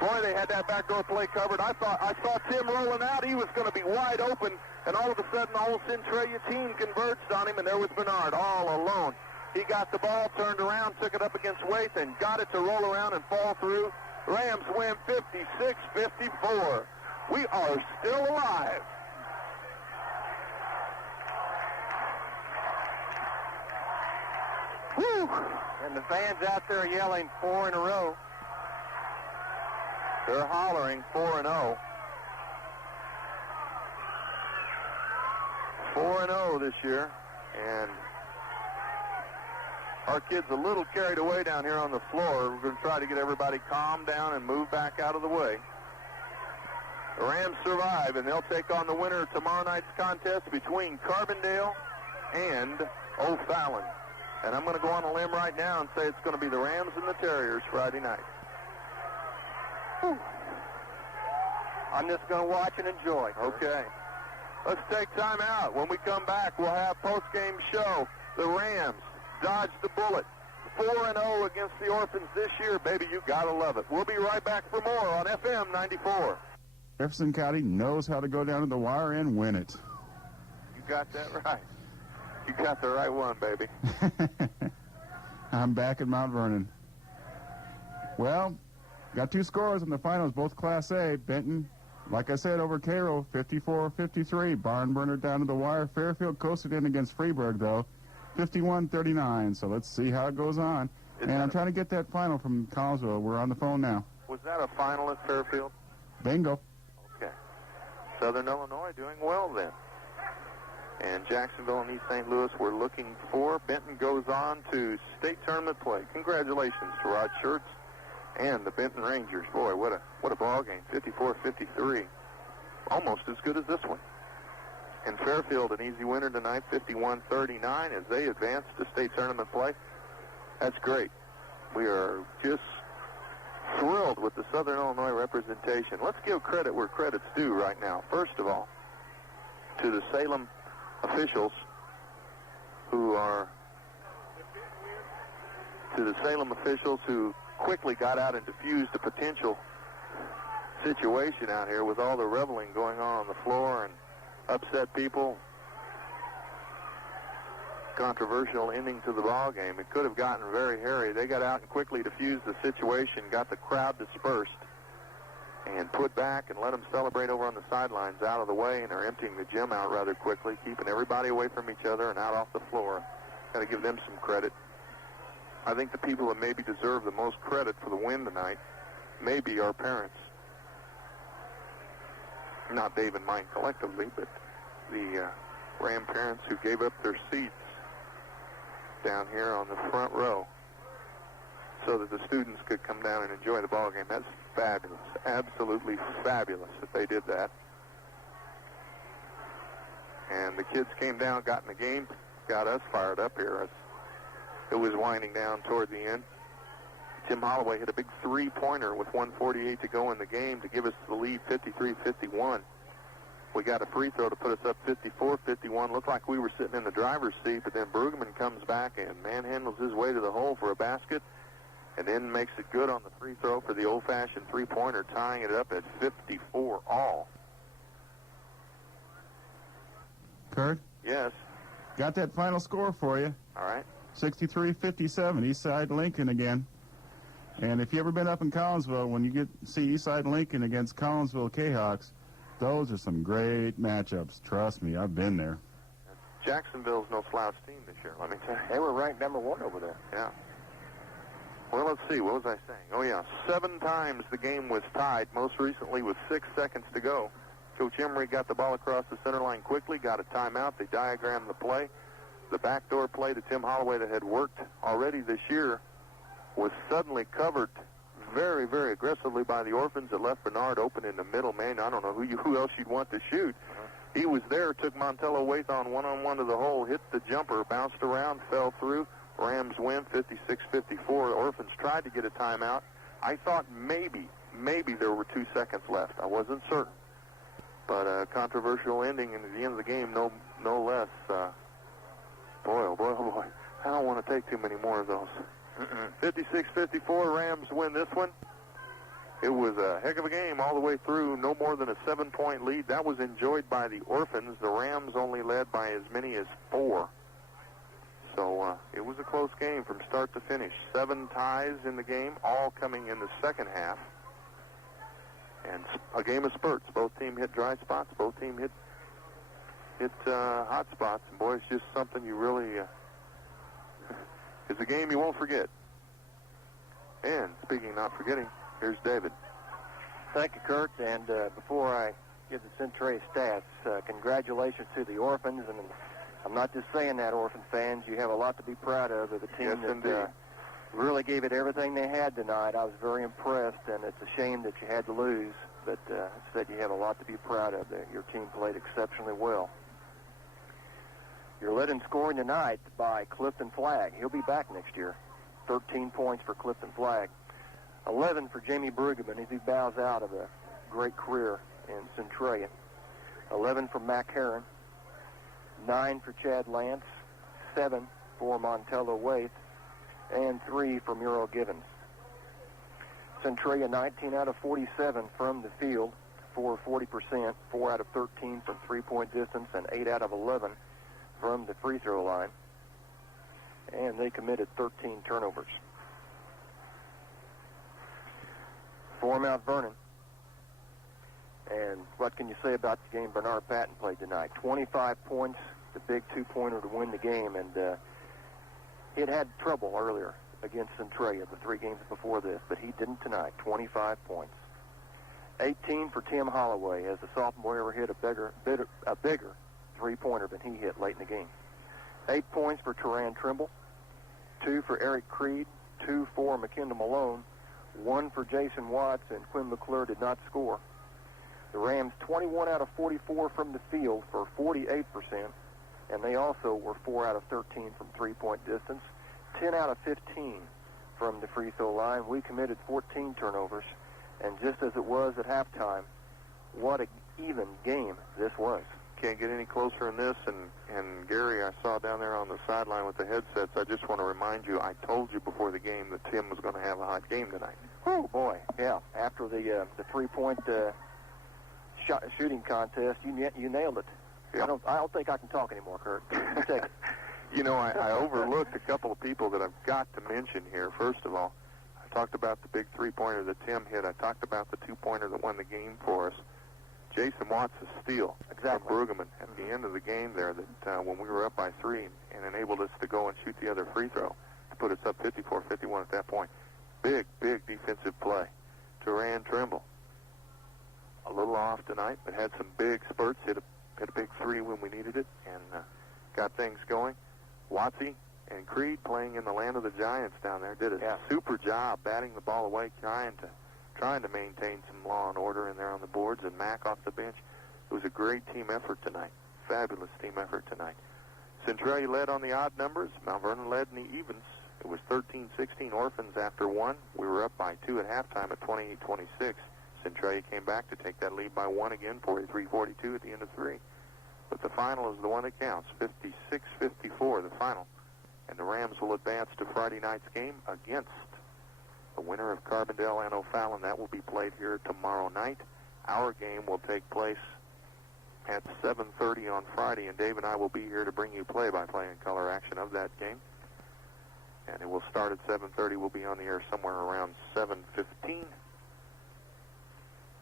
Boy, they had that backdoor play covered. I saw Tim rolling out. He was going to be wide open, and all of a sudden the whole Centralia team converged on him, and there was Bernard all alone. He got the ball, turned around, took it up against Waite, and got it to roll around and fall through. Rams win 56-54. We are still alive. Whew. And the fans out there yelling 4 in a row. They're hollering 4-0. 4-0 this year. And our kids a little carried away down here on the floor. We're going to try to get everybody calmed down and move back out of the way. The Rams survive, and they'll take on the winner of tomorrow night's contest between Carbondale and O'Fallon. And I'm going to go on a limb right now and say it's going to be the Rams and the Terriers Friday night. Whew. I'm just going to watch and enjoy. Okay. Let's take time out. When we come back, we'll have post-game show. The Rams dodged the bullet. 4-0 against the Orphans this year. Baby, you got to love it. We'll be right back for more on FM 94. Jefferson County knows how to go down to the wire and win it. You got that right. You got the right one, baby. I'm back at Mount Vernon. Well, got 2 scores in the finals, both Class A. Benton, like I said, over Cairo, 54-53. Barn burner down to the wire. Fairfield coasted in against Freeburg, though, 51-39. So let's see how it goes on. I'm trying to get that final from Collinsville. We're on the phone now. Was that a final at Fairfield? Bingo. Okay. Southern Illinois doing well then. And Jacksonville and East St. Louis we're looking for. Benton goes on to state tournament play. Congratulations to Rod Schertz and the Benton Rangers. Boy, what a ball game. 54-53. Almost as good as this one. And Fairfield, an easy winner tonight, 51-39, as they advance to state tournament play. That's great. We are just thrilled with the Southern Illinois representation. Let's give credit where credit's due right now. First of all, to the Salem officials who quickly got out and diffused a potential situation out here with all the reveling going on the floor and upset people. Controversial ending to the ball game. It could have gotten very hairy. They got out and quickly diffused the situation, got the crowd dispersed, and put back and let them celebrate over on the sidelines out of the way, and are emptying the gym out rather quickly, keeping everybody away from each other and out off the floor. Got to give them some credit. I think the people that maybe deserve the most credit for the win tonight may be our parents. Not Dave and mine collectively, but the Ram parents who gave up their seats down here on the front row so that the students could come down and enjoy the ball game. That's fabulous. Absolutely fabulous that they did that. And the kids came down, got in the game, got us fired up here. It was winding down toward the end. Tim Holloway hit a big three-pointer with 1:48 to go in the game to give us the lead, 53-51. We got a free throw to put us up 54-51. Looked like we were sitting in the driver's seat, but then Brueggemann comes back and manhandles his way to the hole for a basket, and then makes it good on the free throw for the old-fashioned three-pointer, tying it up at 54 all. Kurt? Yes. Got that final score for you. All right. 63-57, Eastside Lincoln again. And if you ever been up in Collinsville, when you see Eastside Lincoln against Collinsville Jayhawks, those are some great matchups. Trust me, I've been there. Jacksonville's no slouch team this year, let me tell you. They were ranked number 1 over there. Yeah. Well, let's see. What was I saying? Oh, yeah. 7 times the game was tied, most recently with 6 seconds to go. Coach Emery got the ball across the center line quickly, got a timeout. They diagrammed the play. The backdoor play to Tim Holloway that had worked already this year was suddenly covered very, very aggressively by the Orphans. That left Bernard open in the middle. Man, I don't know who else you'd want to shoot. He was there, took Montello Waithon one-on-one to the hole, hit the jumper, bounced around, fell through. Rams win 56-54. The Orphans tried to get a timeout. I thought maybe there were 2 seconds left. I wasn't certain. But a controversial ending at the end of the game, no less. Boy, oh boy, oh boy. I don't want to take too many more of those. 56-54, Rams win this one. It was a heck of a game all the way through, no more than a 7-point lead. That was enjoyed by the Orphans. The Rams only led by as many as 4. So it was a close game from start to finish. 7 ties in the game, all coming in the second half. And a game of spurts. Both teams hit dry spots. Both teams hit hot spots. And boy, it's just something you really... it's a game you won't forget. And speaking of not forgetting, here's David. Thank you, Kurt. And before I give the Centralia stats, congratulations to the Orphans. And I'm not just saying that, Orphan fans. You have a lot to be proud of. The team that really gave it everything they had tonight. I was very impressed, and it's a shame that you had to lose. But instead, you have a lot to be proud of. Your team played exceptionally well. You're led in scoring tonight by Clifton Flagg. He'll be back next year. 13 points for Clifton Flagg. 11 for Jamie Brueggemann as he bows out of a great career in Centralia. 11 for Mac Heron. 9 for Chad Lance. 7 for Montello Waith. And 3 for Muriel Givens. Centralia 19 out of 47 from the field for 40%. 4 out of 13 from three-point distance and 8 out of 11 from the free throw line. And they committed 13 turnovers. For Mount Vernon. And what can you say about the game Bernard Patton played tonight? 25 points, the big two-pointer to win the game. And he'd had trouble earlier against Centralia, the 3 games before this, but he didn't tonight. 25 points. 18 for Tim Holloway, as the sophomore ever hit a bigger three-pointer than he hit late in the game. 8 points for Teran Trimble. 2 for Eric Creed. 2 for McKendall Malone. 1 for Jason Watts, and Quinn McClure did not score. The Rams 21 out of 44 from the field for 48%, and they also were 4 out of 13 from three-point distance, 10 out of 15 from the free throw line. We committed 14 turnovers, and just as it was at halftime, what an even game this was. Can't get any closer in this, and Gary, I saw down there on the sideline with the headsets. I just want to remind you, I told you before the game that Tim was going to have a hot game tonight. Oh boy, yeah. After the three-point shooting contest, you nailed it. Yep. I don't think I can talk anymore, Kurt. You take it. You know, I overlooked a couple of people that I've got to mention here. First of all, I talked about the big three-pointer that Tim hit. I talked about the two-pointer that won the game for us. Jason Watts' steal from Brueggemann at the end of the game there, that when we were up by 3 and enabled us to go and shoot the other free throw to put us up 54-51 at that point. Big defensive play to Rand Trimble. A little off tonight, but had some big spurts, hit a big 3 when we needed it, and got things going. Watsy and Creed, playing in the land of the Giants down there, did a super job batting the ball away, trying to maintain some law and order in there on the boards, and Mack off the bench. It was a great team effort tonight. Fabulous team effort tonight. Centralia led on the odd numbers. Mount Vernon led in the evens. It was 13-16 Orphans after 1. We were up by 2 at halftime at 28-26. Centralia came back to take that lead by 1 again, 43-42 at the end of 3. But the final is the one that counts, 56-54, the final. And the Rams will advance to Friday night's game against the winner of Carbondale and O'Fallon. That will be played here tomorrow night. Our game will take place at 7:30 on Friday, and Dave and I will be here to bring you play-by-play and color action of that game. And it will start at 7:30. We'll be on the air somewhere around 7:15.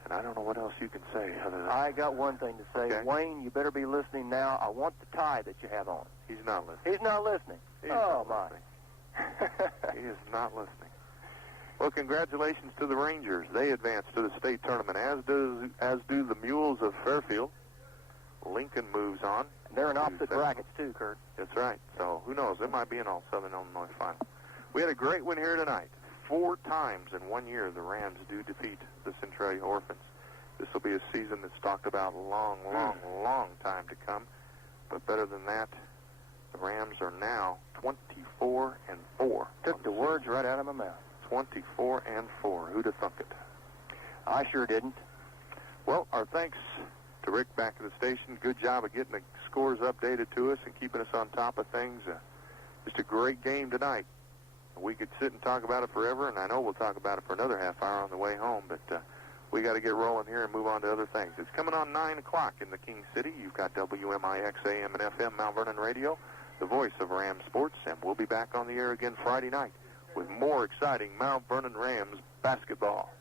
And I don't know what else you can say other than... I got one thing to say. Okay. Wayne, you better be listening now. I want the tie that you have on. He's not listening. He's not listening. He's oh, not my. listening. He is not listening. Well, congratulations to the Rangers. They advance to the state tournament, as do the Mules of Fairfield. Lincoln moves on. They're in opposite brackets, too, Kurt. That's right. So, who knows? There might be an all-Southern Illinois final. We had a great win here tonight. 4 times in 1 year, the Rams do defeat the Centralia Orphans. This will be a season that's talked about a long time to come. But better than that, the Rams are now 24-4. Took the words right out of my mouth. 24-4. Who'd have thunk it? I sure didn't. Well, our thanks to Rick back at the station. Good job of getting the scores updated to us and keeping us on top of things. Just a great game tonight. We could sit and talk about it forever, and I know we'll talk about it for another half hour on the way home, but we got to get rolling here and move on to other things. It's coming on 9 o'clock in the King City. You've got WMIX AM and FM Mount Vernon Radio, the voice of Ram Sports, and we'll be back on the air again Friday night with more exciting Mount Vernon Rams basketball.